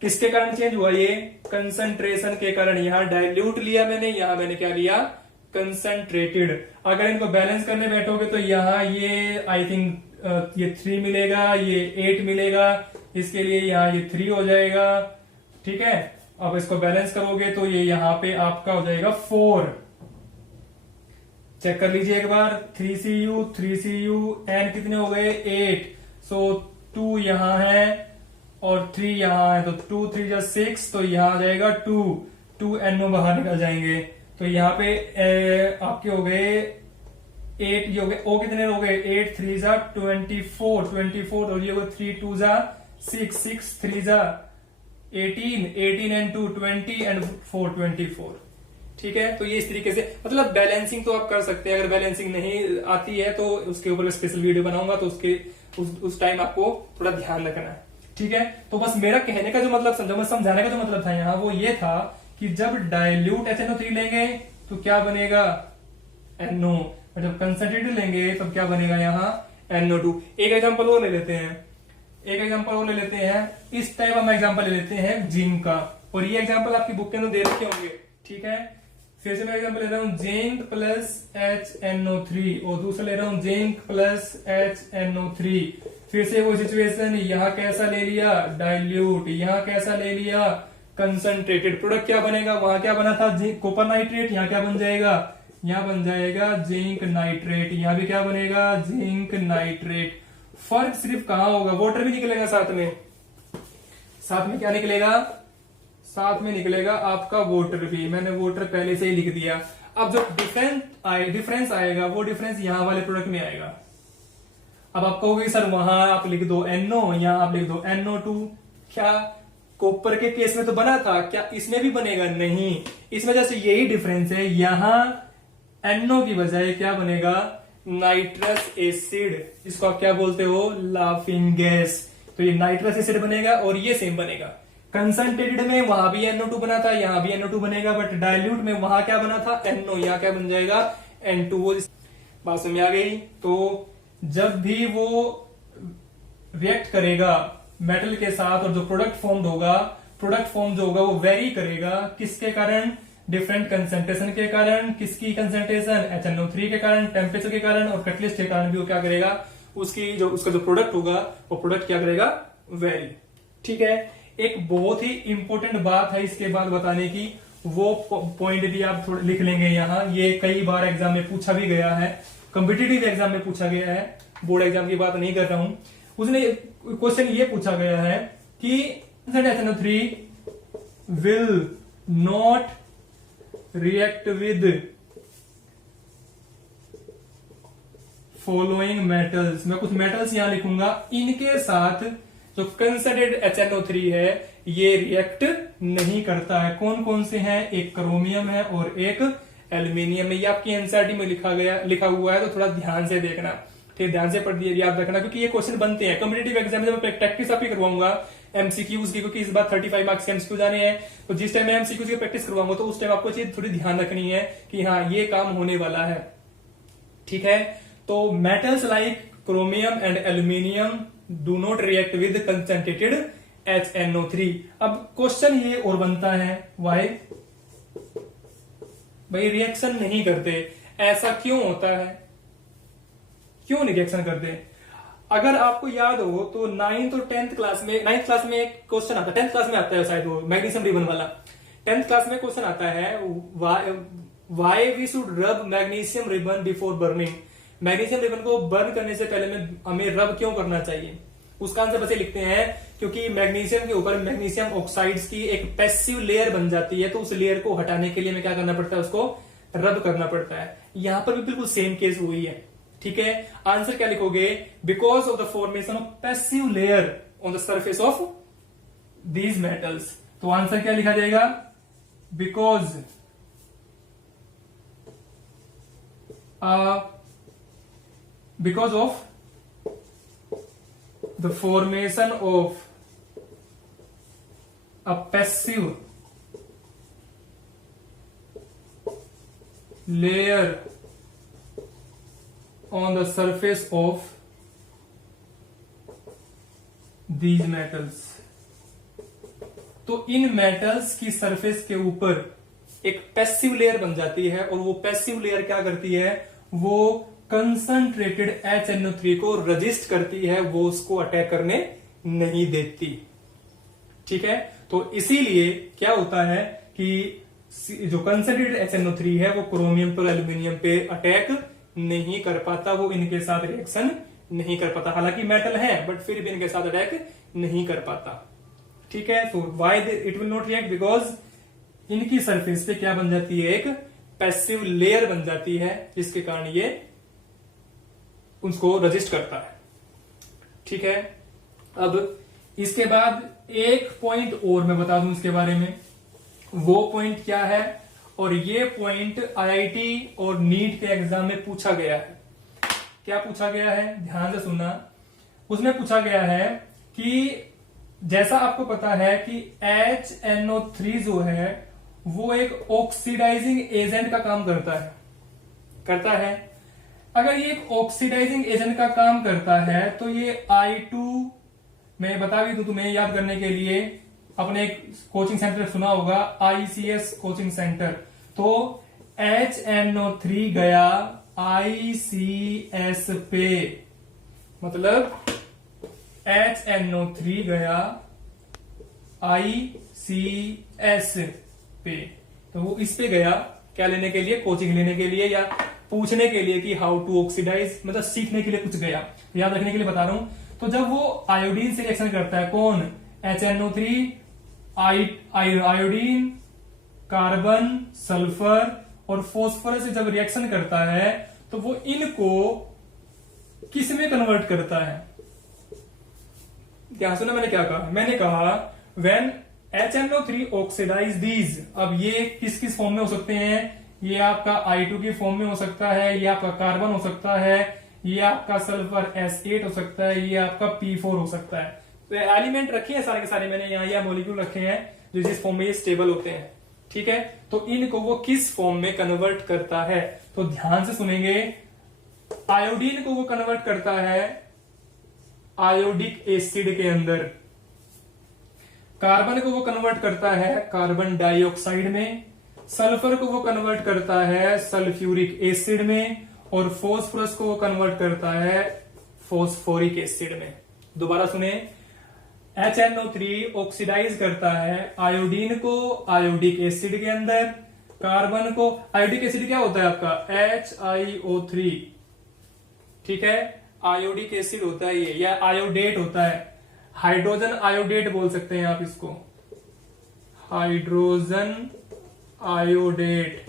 किसके कारण चेंज हुआ ये, कंसंट्रेशन के कारण। यहां डाइल्यूट लिया मैंने, यहां मैंने क्या लिया, कंसंट्रेटेड। अगर इनको बैलेंस करने बैठोगे तो यहां ये आई थिंक ये 3 मिलेगा, ये 8 मिलेगा, इसके लिए यहां ये 3 हो जाएगा। ठीक है, अब इसको बैलेंस करोगे तो ये यहां पे आपका हो जाएगा 4। चेक कर लीजिए एक बार, 3Cu N कितने हो गए, 8। सो 2 यहां है और 3 यहां है, तो 2 3 जा 6, तो यहां आ जाएगा 2 NO बाहर निकल जाएंगे। तो यहां पे आपके हो गए 8, ये हो गए, ओ कितने हो गए, 8 3 जा 24 और ये हो गए 3 2 जा 6 3 जा 18, 18 and 2 20 and 4 24। ठीक है, तो ये इस तरीके से मतलब बैलेंसिंग तो आप कर सकते हैं। अगर बैलेंसिंग नहीं आती है तो उसके ऊपर स्पेशल वीडियो बनाऊंगा, तो उसके उस टाइम आपको थोड़ा ध्यान रखना है। ठीक है, तो बस मेरा कहने का जो मतलब समझाने का जो मतलब था यहाँ वो ये था कि जब डाइल्यूट HNO3 लेंगे तो क्या बनेगा NO, और जब कंसंट्रेटेड लेंगे तब क्या बनेगा यहाँ NO2। एक एग्जांपल और ले लेते हैं, इस टाइप हम एग्जांपल ले लेते हैं जिंक का, और ये एग्जांपल आपकी बुक के अंदर दे रखे होंगे। ठीक है, फिर से मैं एग्जांपल ले रहा हूं जिंक प्लस HNO3, और दूसरा ले रहा हूं जिंक प्लस HNO3। फिर से वो सिचुएशन, यहां कैसा ले लिया डाइल्यूट, यहां कैसा ले लिया कंसंट्रेटेड। प्रोडक्ट क्या बनेगा, वहां क्या बना था कॉपर नाइट्रेट, यहां क्या बन जाएगा, यहां बन जाएगा जिंक नाइट्रेट, यहां भी क्या बनेगा जिंक नाइट्रेट। फर्क सिर्फ कहां होगा, वाटर भी निकलेगा साथ में क्या निकलेगा, साथ में निकलेगा आपका वाटर भी। मैंने वाटर पहले से ही लिख दिया। अब जो डिफरेंस आएगा वो डिफरेंस यहां वाले प्रोडक्ट में आएगा। अब आप कहोगे सर वहां आप लिख दो NO, यहां आप लिख दो NO2। क्या कॉपर के केस में तो बना था, क्या इसमें भी बनेगा? नहीं, इसमें जैसे यही डिफरेंस है, यहां NO की बजाय क्या बनेगा नाइट्रस एसिड, जिसको आप क्या बोलते हो लाफिंग गैस। तो ये नाइट्रस एसिड बनेगा और ये सेम बनेगा। कंसंट्रेटेड में वहां भी NO2 बना था, यहां भी NO2 बनेगा, बट डाइल्यूट में वहां क्या बना था NO, यहां क्या बन जाएगा N2। बात समझ में आ गई? तो जब भी वो रिएक्ट करेगा मेटल के साथ और जो प्रोडक्ट फॉर्म जो होगा वो वेरी करेगा, किसके कारण, डिफरेंट कंसेंट्रेशन के कारण। किसकी कंसेंट्रेशन, HNO3 के कारण, टेम्परेचर के कारण और कैटलिस्ट के कारण भी वो क्या करेगा, उसका जो प्रोडक्ट होगा वो प्रोडक्ट क्या करेगा वेरी। ठीक है, एक बहुत ही इंपॉर्टेंट बात है इसके बाद बताने की, वो पॉइंट भी आप थोड़ा लिख लेंगे यहाँ। ये कई बार एग्जाम में पूछा भी गया है, कॉम्पिटिटिव एग्जाम में पूछा गया है, बोर्ड एग्जाम की बात नहीं कर रहा हूं। उसने क्वेश्चन ये पूछा गया है कि HNO3 will not react with following metals. मैं कुछ मेटल्स यहां लिखूंगा, इनके साथ जो कंसंट्रेटेड HNO3 है ये रिएक्ट नहीं करता है। कौन कौन से हैं, एक क्रोमियम है और एक एल्यूमिनियम है। ये आपकी एनसीईआरटी में लिखा हुआ है, तो थोड़ा ध्यान से देखना, ठीक, ध्यान से पढ़ दिया याद रखना, क्योंकि ये क्वेश्चन बनते हैं कॉम्पिटिटिव एग्जाम में। मैं प्रैक्टिस आप ही करवाऊंगा एमसीक्यूज की, क्योंकि इस बार 35 मार्क्स के एमसीक्यू जाने हैं। तो जिस टाइम मैं एमसीक्यूज की प्रैक्टिस करवाऊंगा तो उस टाइम आपको चीज थोड़ी ध्यान रखनी है कि हाँ ये काम होने वाला है। ठीक है, तो metals like chromium and aluminium do not react with concentrated HNO3। अब क्वेश्चन ये और बनता है वाई, भाई रिएक्शन नहीं करते, ऐसा क्यों होता है, क्यों नहीं रिएक्शन करते? अगर आपको याद हो तो 9th और 10th क्लास में, 9th क्लास में एक क्वेश्चन आता है, 10th क्लास में आता है शायद, वो मैग्नीशियम रिबन वाला। 10th क्लास में क्वेश्चन आता है वाई वी शुड रब magnesium ribbon before burning. Magnesium ribbon को बर्न करने से पहले में हमें रब क्यों करना चाहिए? उसका आंसर बस लिखते हैं, क्योंकि मैग्नीशियम के ऊपर मैग्नीशियम ऑक्साइड्स की एक पैसिव लेयर बन जाती है, तो उस लेयर को हटाने के लिए हमें क्या करना पड़ता है, उसको रब करना पड़ता है। यहां पर भी बिल्कुल सेम केस हुई है। ठीक है, आंसर क्या लिखोगे, because of the formation of passive layer on the surface of these metals. तो आंसर क्या लिखा जाएगा, because of the formation of a passive layer on the surface of these metals। तो इन मेटल्स की सरफेस के ऊपर एक पैसिव लेयर बन जाती है, और वो पैसिव लेयर क्या करती है, वो कंसंट्रेटेड HNO3 को रजिस्ट करती है, वो उसको अटैक करने नहीं देती। ठीक है, तो इसीलिए क्या होता है कि जो कंसंट्रेटेड HNO3 है वो क्रोमियम पर एल्यूमिनियम पे अटैक नहीं कर पाता, वो इनके साथ रिएक्शन नहीं कर पाता। हालांकि मेटल है बट फिर भी इनके साथ अटैक नहीं कर पाता। ठीक है, तो why it will not react, because इनकी सरफेस पे क्या बन जाती है, एक पैसिव लेयर बन जाती है, जिसके कारण ये उसको रजिस्ट करता है। ठीक है, अब इसके बाद एक पॉइंट और मैं बता दूं इसके बारे में, वो पॉइंट क्या है, और ये पॉइंट आईआईटी और नीट के एग्जाम में पूछा गया है। क्या पूछा गया है, ध्यान से सुनना। उसमें पूछा गया है कि जैसा आपको पता है कि HNO3 जो है वो एक ऑक्सीडाइजिंग एजेंट का काम करता है। अगर ये एक ऑक्सीडाइजिंग एजेंट का काम करता है तो ये I2, मैं बता भी दूं तुम्हें याद करने के लिए, अपने एक कोचिंग सेंटर सुना होगा, ICS कोचिंग सेंटर। तो HNO3 गया ICS पे, मतलब HNO3 गया ICS पे, तो वो इस पे गया क्या लेने के लिए, कोचिंग लेने के लिए या पूछने के लिए कि हाउ टू ऑक्सीडाइज, मतलब सीखने के लिए कुछ गया, याद रखने के लिए बता रहा हूं। तो जब वो आयोडीन से रिएक्शन करता है, कौन, HNO3, आयोडीन, कार्बन, सल्फर और फॉस्फोरस से जब रिएक्शन करता है तो वो इनको किस में कन्वर्ट करता है। क्या सुना मैंने क्या कहा, मैंने कहा व्हेन HNO3 ऑक्सीडाइज दीज, अब ये किस किस फॉर्म में हो सकते हैं, ये आपका I2 की फॉर्म में हो सकता है, ये आपका कार्बन हो सकता है, ये आपका सल्फर S8 हो सकता है, ये आपका P4 हो सकता है। तो एलिमेंट रखे हैं सारे के सारे मैंने यहाँ, या मॉलिक्यूल रखे हैं जो जिस फॉर्म में ये स्टेबल होते हैं, ठीक है। तो इनको वो किस फॉर्म में कन्वर्ट करता है, तो ध्यान से सुनेंगे। आयोडीन को वो कन्वर्ट करता है आयोडिक एसिड के अंदर, कार्बन को वो कन्वर्ट करता है कार्बन डाइऑक्साइड में, सल्फर को वो कन्वर्ट करता है सल्फ्यूरिक एसिड में, और फॉस्फोरस को वो कन्वर्ट करता है फॉस्फोरिक एसिड में। दोबारा सुने, HNO3 ऑक्सीडाइज करता है आयोडीन को आयोडिक एसिड के अंदर, कार्बन को, आयोडिक एसिड क्या होता है आपका HiO3, ठीक है, आयोडिक एसिड होता है ये, या आयोडेट होता है, हाइड्रोजन आयोडेट बोल सकते हैं आप इसको, हाइड्रोजन आयोडेट,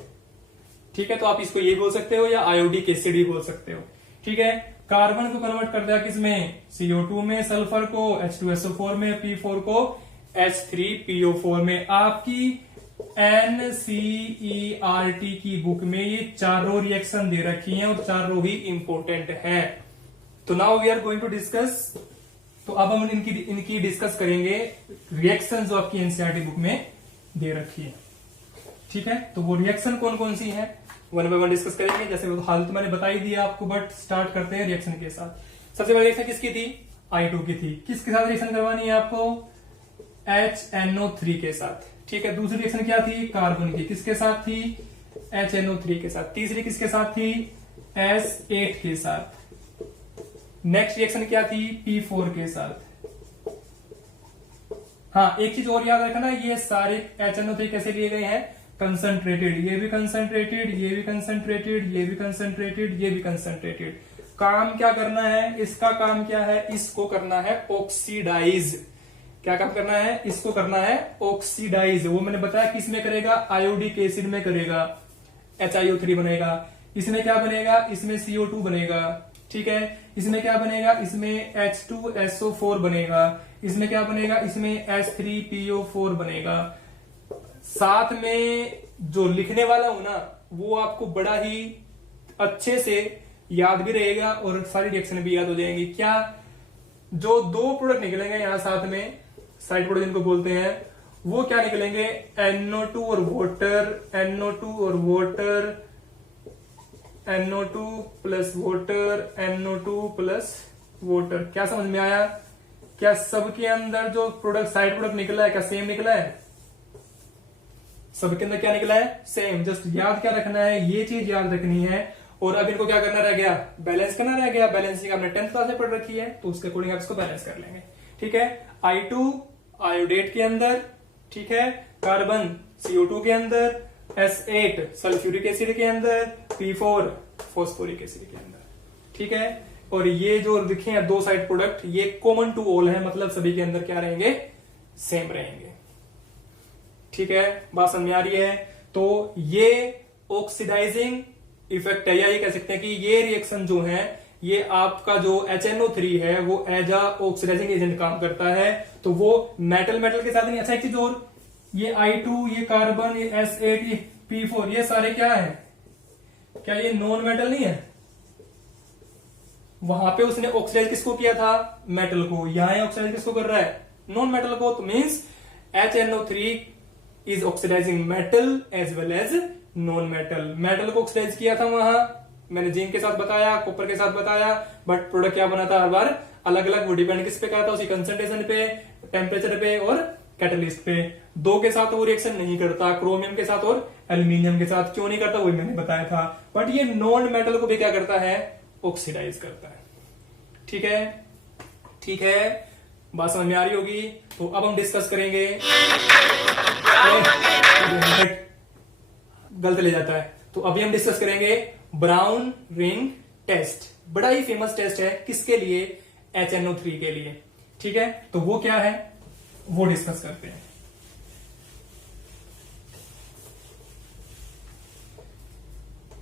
ठीक है। तो आप इसको ये बोल सकते हो या आयोडिक एसिड ही बोल सकते हो, ठीक है। कार्बन को कन्वर्ट करता है किसमें, CO2 में, सल्फर को H2SO4 में, P4 को H3PO4 में। आपकी NCERT की बुक में ये चारों रिएक्शन दे रखी हैं और चारों ही इंपॉर्टेंट है। तो now we are going to discuss, तो अब हम इनकी डिस्कस करेंगे रिएक्शन जो आपकी एनसीईआरटी बुक में दे रखी है, ठीक है। तो वो रिएक्शन कौन कौन सी है वन बाय वन डिस्कस करेंगे। जैसे वो हाल तो मैंने बता ही दिया आपको, बट स्टार्ट करते हैं रिएक्शन के साथ। सबसे पहले रिएक्शन किसकी थी, I2 की थी। किसके साथ रिएक्शन करवानी है आपको, HNO3 के साथ, ठीक है। दूसरी रिएक्शन क्या थी, कार्बन की, किसके साथ थी, HNO3 के साथ। तीसरी किसके साथ थी, S8 के साथ। नेक्स्ट रिएक्शन क्या थी, P4 के साथ। हाँ, एक चीज और याद रखना, ये सारे HNO3 कैसे लिए गए हैं, कंसंट्रेटेड, ये भी कंसंट्रेटेड, ये भी कंसंट्रेटेड, ये भी कंसंट्रेटेड, ये भी कंसंट्रेटेड। काम क्या करना है, इसका काम क्या है, इसको करना है ऑक्सीडाइज। क्या काम करना है, इसको करना है ऑक्सीडाइज। वो मैंने बताया किस में करेगा, आयोडिक एसिड में करेगा, HiO3 बनेगा। इसमें क्या बनेगा, इसमें CO2 बनेगा, ठीक है। इसमें क्या बनेगा, इसमें H2SO4 बनेगा। इसमें क्या बनेगा, इसमें H3PO4 बनेगा। साथ में जो लिखने वाला हूं ना, वो आपको बड़ा ही अच्छे से याद भी रहेगा और सारी रिएक्शन भी याद हो जाएंगी। क्या, जो दो प्रोडक्ट निकलेंगे यहां साथ में, साइड प्रोडक्ट जिनको बोलते हैं, वो क्या निकलेंगे, NO2 और वाटर, NO2 और water, NO2 plus water, NO2 plus water. क्या समझ में आया, क्या सबके अंदर जो प्रोडक्ट साइड प्रोडक्ट निकला है क्या सेम निकला है, सबके अंदर क्या निकला है, सेम। जस्ट याद क्या रखना है, ये चीज याद रखनी है। और अब इनको क्या करना रह गया, बैलेंस करना रह गया। बैलेंसिंग आपने 10th क्लास में पढ़ रखी है, तो उसके अकॉर्डिंग आप इसको बैलेंस कर लेंगे, ठीक है। I2 आयोडेट के अंदर, ठीक है, कार्बन CO2 के अंदर, S8 सल्फ्यूरिक एसिड के अंदर, P4 फॉस्फोरिक एसिड के अंदर, ठीक है। और ये जो लिखे हैं दो साइड प्रोडक्ट, ये कॉमन टू ऑल है, मतलब सभी के अंदर क्या रहेंगे, सेम रहेंगे, ठीक है। बात समझ में आ रही है। तो ये ऑक्सीडाइजिंग इफेक्ट है, या ये कह सकते हैं कि ये रिएक्शन जो है ये आपका जो HNO3 है वो एज अ ऑक्सीडाइजिंग एजेंट काम करता है, तो वो मेटल के साथ नहीं। अच्छा एक चीज और, ये I2, ये कार्बन, ये S8, ये P4, ये सारे क्या है, क्या ये नॉन मेटल नहीं है? वहां पे उसने ऑक्सीडाइज किसको किया था, मेटल को, यहां ऑक्सीडाइज किसको कर रहा है, नॉन मेटल को। तो means HNO3 is oxidising metal as well as non metal. Metal को ऑक्सीडाइज किया था वहां, मैंने जिंक के साथ बताया, कॉपर के साथ बताया, बट प्रोडक्ट क्या बना था हर बार अलग अलग। वो डिपेंड किस पे करता था, उसी कंसंट्रेशन पे, टेम्परेचर पे और कैटलिस्ट पे। दो के साथ वो रिएक्शन नहीं करता, क्रोमियम के साथ और एल्यूमिनियम के साथ। क्यों नहीं करता वही मैंने बताया था। बट ये नॉन मेटल को भी क्या करता है, ऑक्सीडाइज करता है। ठीक है, ठीक है, बात समझ में आ रही होगी। तो अब हम डिस्कस करेंगे, गलत ले जाता है। तो अभी हम डिस्कस करेंगे ब्राउन रिंग टेस्ट। बड़ा ही फेमस टेस्ट है, किसके लिए, HNO3 के लिए। ठीक है, तो वो क्या है वो डिस्कस करते हैं।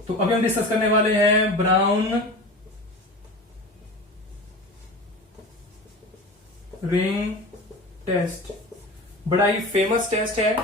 तो अभी हम डिस्कस करने वाले हैं ब्राउन रिंग टेस्ट। बड़ा ही फेमस टेस्ट है।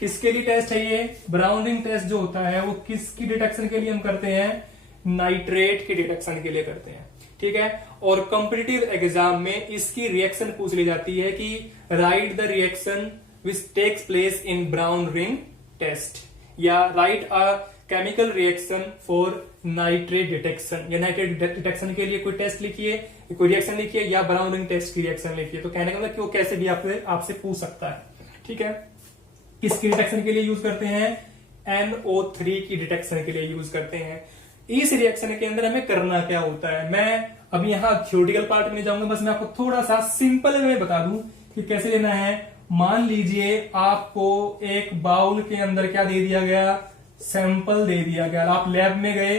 किसके लिए टेस्ट है ये, ब्राउन रिंग टेस्ट जो होता है वो किसकी डिटेक्शन के लिए हम करते हैं, नाइट्रेट की डिटेक्शन के लिए करते हैं। ठीक है, और कॉम्पिटिटिव एग्जाम में इसकी रिएक्शन पूछ ली जाती है कि write the reaction which takes place in brown ring test, या write a chemical reaction for nitrate detection, या नाइट्रेट डिटेक्शन के लिए कोई टेस्ट लिखिए, कोई रिएक्शन लिखिए, या ब्राउन रिंग टेस्ट की रिएक्शन लिखिए। तो कहने का मतलब कि वो कैसे भी आपसे पूछ सकता है। ठीक है, किसकी डिटेक्शन के लिए यूज करते हैं, NO3 की डिटेक्शन के लिए यूज करते हैं। इस रिएक्शन के अंदर हमें करना क्या होता है, मैं अभी यहां थ्योरेटिकल पार्ट में नहीं जाऊंगा, बस मैं आपको थोड़ा सा सिंपल में बता दूं कि कैसे लेना है। मान लीजिए आपको एक बाउल के अंदर क्या दे दिया गया, सैंपल दे दिया गया। आप लैब में गए,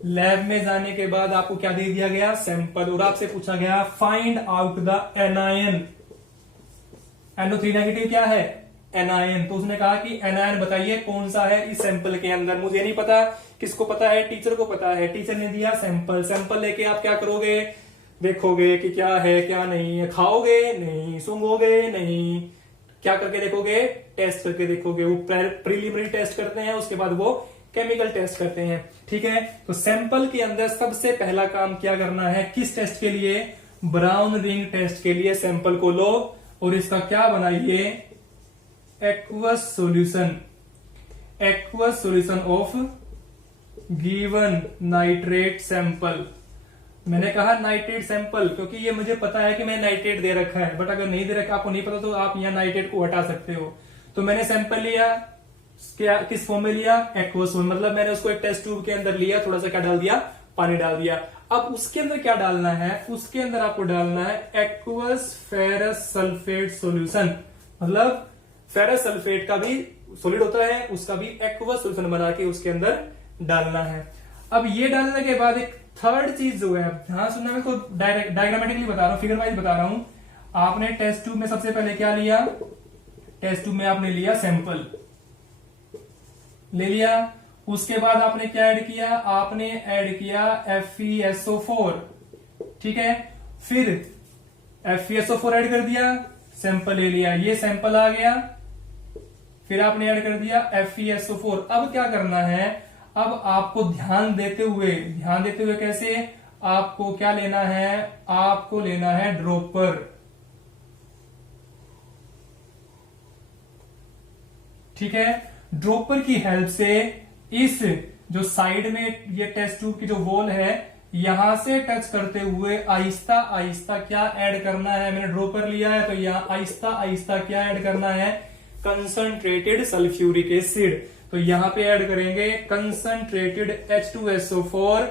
लैब में जाने के बाद आपको क्या दे दिया गया, सैंपल, और आपसे पूछा गया find out the anion. NO3 negative क्या है, एनायन। तो उसने कहा कि एनायन बताइए कौन सा है इस सैंपल के अंदर। मुझे नहीं पता, किसको पता है, टीचर को पता है। टीचर ने दिया सैंपल, सैंपल लेके आप क्या करोगे, देखोगे कि क्या है क्या नहीं है, खाओगे नहीं, सूंघोगे नहीं, क्या करके देखोगे, टेस्ट करके देखोगे। वो प्रीलिमिनरी टेस्ट करते हैं, उसके बाद वो केमिकल टेस्ट करते हैं। ठीक है, तो सैंपल के अंदर सबसे पहला काम क्या करना है, किस टेस्ट के लिए, ब्राउन रिंग टेस्ट के लिए सैंपल को लो और इसका क्या बनाइए, aqueous solution of given nitrate sample. मैंने कहा नाइट्रेट सैंपल क्योंकि ये मुझे पता है कि मैंने नाइट्रेट दे रखा है, बट अगर नहीं दे रखा, आपको नहीं पता, तो आप यहाँ नाइट्रेट को हटा सकते हो। तो मैंने सैंपल लिया, क्या किस फॉर्म में लिया, एक्वस फॉर्म, मतलब मैंने उसको एक टेस्ट ट्यूब के अंदर लिया, थोड़ा सा क्या डाल दिया, पानी डाल दिया। अब उसके अंदर क्या डालना है, उसके अंदर आपको डालना है एक्वस फेरस सल्फेट सॉल्यूशन। मतलब फेरस सल्फेट का भी सॉलिड होता है, उसका भी एक्वस सॉल्यूशन बना के उसके अंदर डालना है। अब ये डालने के बाद एक थर्ड चीज जो है, ध्यान सुनना, मैं इसको डायग्रामेटिकली बता रहा हूं, फिगर वाइज बता रहा हूं। आपने टेस्ट ट्यूब में सबसे पहले क्या लिया, टेस्ट ट्यूब में आपने लिया सैंपल, ले लिया। उसके बाद आपने क्या ऐड किया, आपने ऐड किया FeSO4। ठीक है, फिर FeSO4 ऐड कर दिया, सैंपल ले लिया, ये सैंपल आ गया, फिर आपने ऐड कर दिया FeSO4। अब क्या करना है, अब आपको ध्यान देते हुए कैसे, आपको क्या लेना है, आपको लेना है ड्रॉपर। ठीक है, ड्रॉपर की हेल्प से इस जो साइड में ये टेस्ट ट्यूब की जो वॉल है, यहां से टच करते हुए आहिस्ता आहिस्ता क्या ऐड करना है, मैंने ड्रॉपर लिया है तो यहां आहिस्ता आहिस्ता क्या ऐड करना है, कंसंट्रेटेड सल्फ्यूरिक एसिड। तो यहां पे ऐड करेंगे कंसंट्रेटेड H2SO4।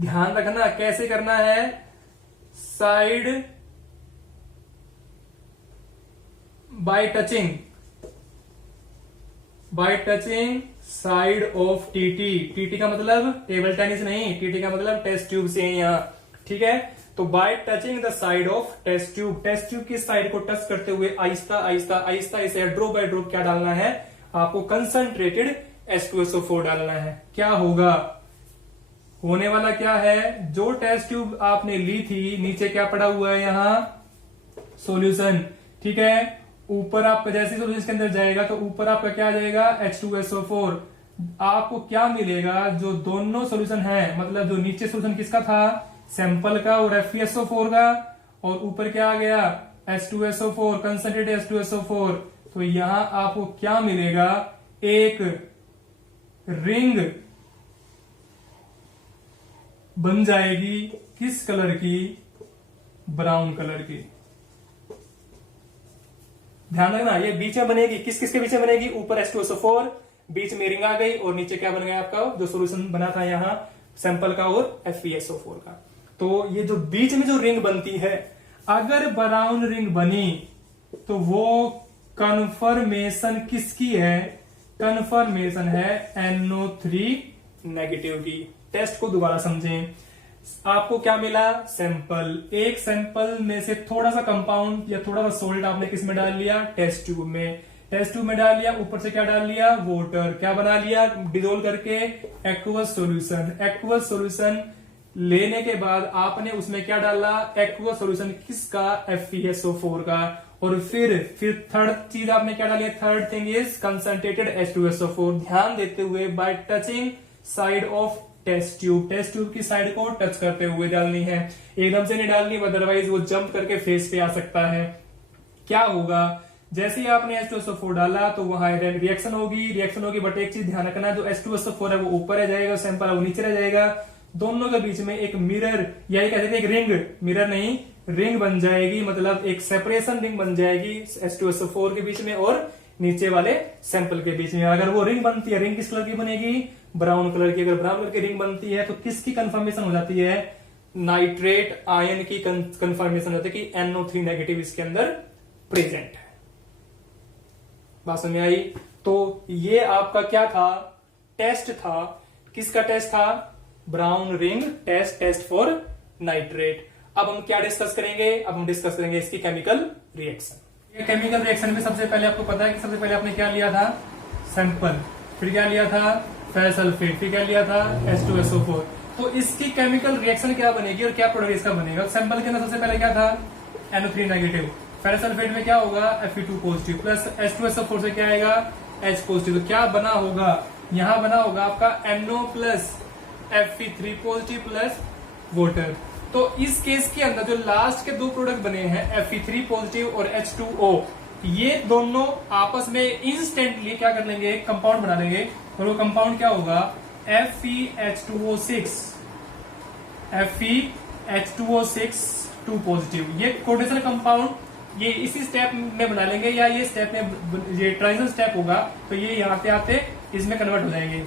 ध्यान रखना कैसे करना है, side by touching side of TT का मतलब टेबल टेनिस नहीं, टीटी का मतलब टेस्ट ट्यूब से यहां। ठीक है, तो by touching the side of test tube की साइड को टच करते हुए आहिस्ता आहिस्ता आहिस्ता इसे ड्रॉप बाय ड्रॉप क्या डालना है, आपको कंसंट्रेटेड H2SO4 डालना है। क्या होगा, होने वाला क्या है, जो टेस्ट ट्यूब आपने ली थी, नीचे क्या पड़ा हुआ है यहां सॉल्यूशन, ठीक है। ऊपर आपका जैसे सॉल्यूशन के अंदर जाएगा तो ऊपर आपका क्या आ जाएगा H2SO4। आपको क्या मिलेगा, जो दोनों सॉल्यूशन है, मतलब जो नीचे सॉल्यूशन किसका था, सैंपल का और FeSO4 का, और ऊपर क्या आ गया H2SO4, कंसंट्रेटेड H2SO4। तो यहां आपको क्या मिलेगा, एक रिंग बन जाएगी, किस कलर की, ब्राउन कलर की। ध्यान रखना, ये बीच में बनेगी, किस किस के बीच में बनेगी, ऊपर H2SO4, बीच में रिंग आ गई, और नीचे क्या बन गया आपका जो सॉल्यूशन बना था यहां सैंपल का और FeSO4 का। तो ये जो बीच में जो रिंग बनती है, अगर ब्राउन रिंग बनी तो वो कन्फर्मेशन किसकी है, कन्फर्मेशन है NO3 नेगेटिव की। टेस्ट को दोबारा समझें, आपको क्या मिला, सैंपल, एक सैंपल में से थोड़ा सा कंपाउंड या थोड़ा सा सोल्ट आपने किस में डाल लिया, टेस्ट ट्यूब में, टेस्ट ट्यूब में डाल लिया, ऊपर से क्या डाल लिया, वाटर, क्या बना लिया, डिसोल्व करके एक्वस सॉल्यूशन। एक्वस सॉल्यूशन लेने के बाद आपने उसमें क्या डाला, एक्वस सॉल्यूशन किसका, FeSO4 का, और फिर थर्ड चीज आपने क्या डाली, third thing is concentrated H2SO4। ध्यान देते हुए by touching side of test tube की साइड को टच करते हुए डालनी है, एकदम से नहीं डालनी, अदरवाइज वो जंप करके फेस पे आ सकता है। क्या होगा, जैसे ही आपने H2SO4 डाला तो वहां रिएक्शन होगी, बट एक चीज ध्यान रखना, जो H2SO4 है वो ऊपर रह जाएगा, सैंपल है वो नीचे रह जाएगा, दोनों के बीच में एक मिरर या एक रिंग, मिरर नहीं रिंग बन जाएगी, मतलब एक सेपरेशन रिंग बन जाएगी H2SO4 के बीच में और नीचे वाले सैंपल के बीच में। अगर वो रिंग बनती है, रिंग किस कलर की बनेगी, ब्राउन कलर की। अगर ब्राउन कलर की रिंग बनती है तो किसकी कंफर्मेशन हो जाती है, नाइट्रेट आयन की कंफर्मेशन होती है कि NO3 नेगेटिव इसके अंदर प्रेजेंट है। बात समझ में आई। तो ये आपका क्या था, टेस्ट था, किसका टेस्ट था, brown ring test for nitrate. अब हम क्या डिस्कस करेंगे, अब हम डिस्कस करेंगे इसकी केमिकल रिएक्शन। ये केमिकल रिएक्शन में सबसे पहले आपको पता है कि सबसे पहले आपने क्या लिया था, सैंपल, फिर क्या लिया था, फेरस सल्फेट, फिर क्या लिया था, H2SO4। तो इसकी केमिकल रिएक्शन क्या बनेगी और क्या प्रोडक्ट इसका बनेगा। सैंपल के अंदर सबसे पहले क्या था, NO3 नेगेटिव, फेरस सल्फेट में क्या होगा, Fe2 पॉजिटिव, प्लस H2SO4 से क्या आएगा, H पॉजिटिव। तो क्या बना होगा, यहां बना होगा आपका NO plus Fe3 positive plus water. तो इस केस के अंदर जो लास्ट के दो प्रोडक्ट बने हैं Fe3 पॉजिटिव और H2O, ये दोनों आपस में इंस्टेंटली क्या कर लेंगे, कंपाउंड बना लेंगे, और वो कंपाउंड क्या होगा, FeH2O6, FeH2O6 2 पॉजिटिव। ये कोऑर्डिनेशन कंपाउंड ये इसी स्टेप में बना लेंगे, या ये स्टेप में ये ट्रांजिशन स्टेप होगा तो ये यहाँ पे आते इसमें कन्वर्ट हो जाएंगे।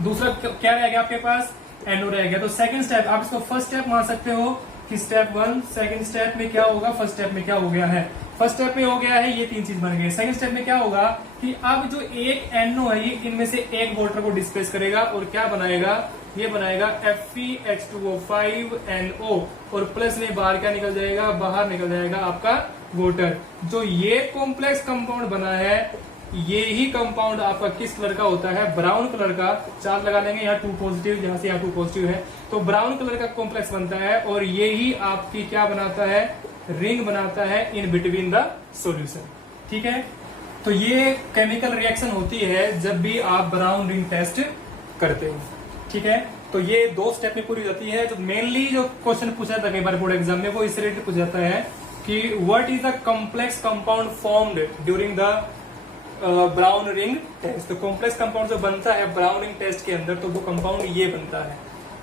दूसरा क्या रह गया आपके पास, NO रह गया। तो सेकंड स्टेप आप इसको फर्स्ट स्टेप मान सकते हो कि स्टेप 1, सेकंड स्टेप में क्या होगा, फर्स्ट स्टेप में क्या हो गया है, फर्स्ट स्टेप में हो गया है ये तीन चीज बन गई। सेकंड स्टेप में क्या होगा कि अब जो एक NO है ये इनमें से एक वाटर को डिस्प्लेस करेगा और क्या बनाएगा, ये बनाएगा FeH2O5NO, और प्लस में बाहर क्या निकल जाएगा, बाहर निकल जाएगा आपका वाटर। जो ये कॉम्प्लेक्स कंपाउंड बना है, ये ही कंपाउंड आपका किस कलर का होता है, ब्राउन कलर का। चार्ज लगा लेंगे, यहाँ 2 पॉजिटिव, यहाँ से यहाँ 2 पॉजिटिव है, तो ब्राउन कलर का कॉम्प्लेक्स बनता है, और ये ही आपकी क्या बनाता है, रिंग बनाता है इन बिटवीन द सॉल्यूशन। ठीक है, तो ये केमिकल रिएक्शन होती है जब भी आप ब्राउन रिंग टेस्ट करते हो। ठीक है, तो ये 2 स्टेप में पूरी हो जाती है। तो मेनली जो क्वेश्चन पूछा था कई बार बोर्ड एग्जाम में, वो इस रिलेटेड पूछा जाता है कि what is the complex compound formed during the brown ring test. तो कॉम्प्लेक्स कंपाउंड जो बनता है ब्राउन रिंग टेस्ट के अंदर, तो वो कंपाउंड ये बनता है।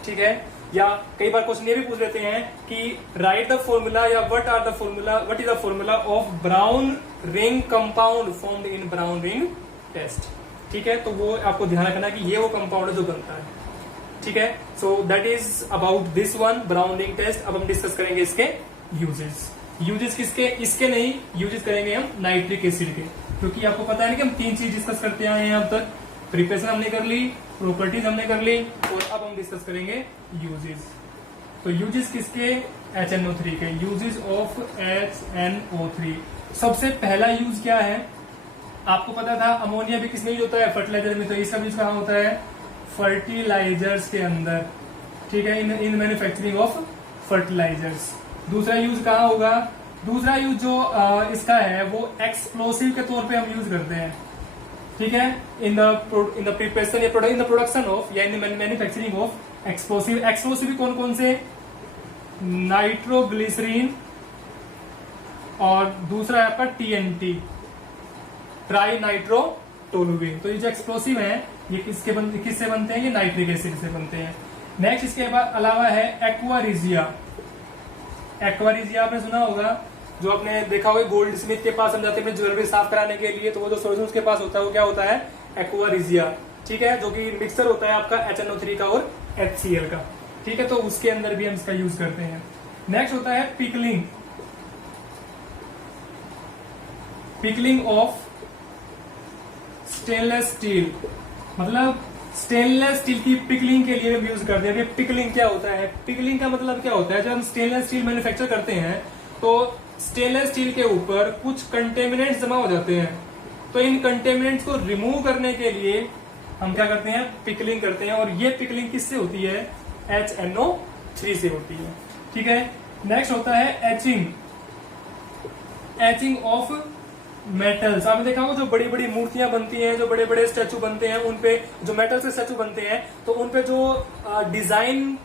ठीक है, या कई बार क्वेश्चन ये भी पूछ लेते हैं कि राइट द फॉर्मूला, या what is the formula of brown ring compound formed in brown ring test. ठीक है, तो वो आपको ध्यान रखना कि ये वो कंपाउंड है जो बनता है। ठीक है, so that is about this one, brown ring test. अब हम डिस्कस करेंगे इसके यूजेस किसके, इसके नहीं, यूजेस करेंगे हम नाइट्रिक एसिड के, क्योंकि आपको पता है कि हम 3 चीज डिस्कस करते आए हैं अब तक। प्रिपरेशन हमने कर ली, प्रॉपर्टीज हमने कर ली, और अब हम डिस्कस करेंगे यूजेस। तो यूजेस किसके, HNO3 के, यूजेस ऑफ HNO3। सबसे पहला यूज क्या है, आपको पता था अमोनिया भी किसमें यूज होता है, फर्टिलाइजर में। तो इसका यूज कहाँ होता है, फर्टिलाइजर्स के अंदर। ठीक है, इन मैन्युफैक्चरिंग ऑफ फर्टिलाइजर्स। दूसरा यूज कहाँ होगा? दूसरा यूज जो इसका है वो एक्सप्लोसिव के तौर पे हम यूज करते हैं, ठीक है, इन द प्रिपरेशन या इन द प्रोडक्शन ऑफ या in the manufacturing of explosive. Explosive कौन कौन से? नाइट्रोग्लिसरीन और दूसरा है आपका TNT, ट्राई नाइट्रोटोलुएन। तो ये जो एक्सप्लोसिव है ये किससे बनते हैं? ये नाइट्रिक एसिड से बनते हैं। नेक्स्ट इसके अलावा है एक्वारिजिया। एक्वारिजिया आपने सुना होगा, जो आपने देखा होगा गोल्ड स्मिथ के पास हम जाते हैं ज्वेलरी साफ कराने के लिए, तो वो जो सोल्यूशन उसके पास होता है वो क्या होता है? एक्वारिजिया, ठीक है, जो कि मिक्सर होता है आपका HNO3 का और HCl का, ठीक है, तो उसके अंदर भी हम इसका यूज करते हैं। नेक्स्ट होता है pickling. Pickling of stainless steel, मतलब स्टेनलेस स्टील की पिकलिंग के लिए हम यूज करते हैं। पिकलिंग क्या होता है? पिकलिंग का मतलब क्या होता है? जब हम स्टेनलेस स्टील मैन्युफैक्चर करते हैं तो स्टेनलेस स्टील के ऊपर कुछ कंटेमिनेंट्स जमा हो जाते हैं, तो इन कंटेमिनेंट्स को रिमूव करने के लिए हम क्या करते हैं? पिकलिंग करते हैं। और ये पिकलिंग किससे होती है? HNO3 से होती है, ठीक है। नेक्स्ट होता है एचिंग। Etching of metals. आपने देखा होगा जो बड़ी बड़ी मूर्तियां बनती हैं, जो बड़े बड़े स्टैचू बनते हैं, उनपे जो मेटल से स्टैचू बनते हैं तो उनपे जो डिजाइन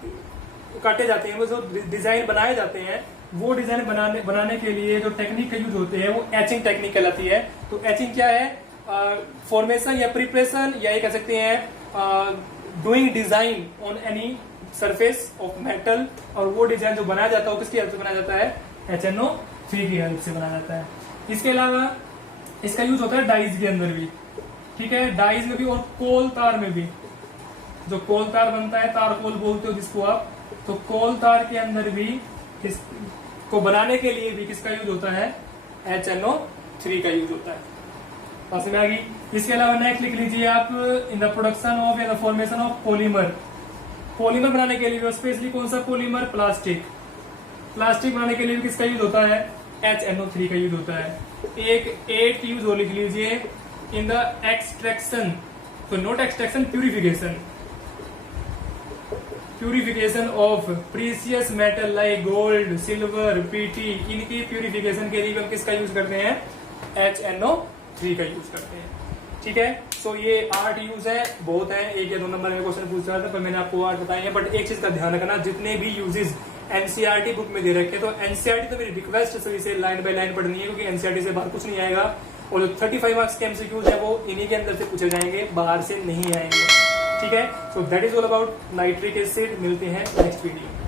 काटे जाते हैं, वो जो डिजाइन बनाए जाते हैं, वो डिजाइन बनाने के लिए जो टेक्निक का यूज होते हैं वो एचिंग टेक्निक कहलाती है। तो एचिंग क्या है? फॉर्मेशन या प्रिपरेशन, या ये कह सकते हैं doing design on any surface of metal. और वो डिजाइन जो बनाया जाता है वो किसकी हेल्प से बनाया जाता है? HNO3 की हेल्प से बनाया जाता है। इसके अलावा इसका यूज होता है डाइज के अंदर भी, ठीक है, डाइज में भी और कोल तार में भी। जो कोल तार बनता है, तार कोल बोलते हो जिसको आप, तो कोल तार के अंदर भी इसको बनाने के लिए भी किसका यूज होता है? HNO3 का यूज होता है। पास में आ गई। इसके अलावा नेक्स्ट लिख लीजिए आप, इन द प्रोडक्शन ऑफ या the formation of polymer. Polymer बनाने के लिए स्पेशली कौन सा पॉलीमर? प्लास्टिक। प्लास्टिक बनाने के लिए भी किसका यूज होता है? HNO3 का यूज होता है। एक 8 यूज हो लिख लीजिए, इन द एक्सट्रैक्शन, तो not extraction, purification. Purification of precious metal like gold, silver, PT, इनकी प्यूरिफिकेशन के लिए हम किसका यूज करते हैं? HNO3 का यूज करते हैं, ठीक है। सो ये 8 यूज है, बहुत है, 1 या 2 नंबर में क्वेश्चन पूछ रहा था, पर मैंने आपको 8 बताए हैं। बट एक चीज का ध्यान रखना, जितने भी यूजेस NCERT बुक में दे रखे, तो NCERT तो मेरी रिक्वेस्ट है इसे लाइन बाय लाइन पढ़नी है, क्योंकि NCERT से बाहर कुछ नहीं आएगा। और जो 35 मार्क्स के MCQs है वो इन्हीं के अंदर से पूछे जाएंगे, बाहर से नहीं आएंगे, ठीक है। So that is all about nitric acid. मिलते हैं नेक्स्ट वीडियो में।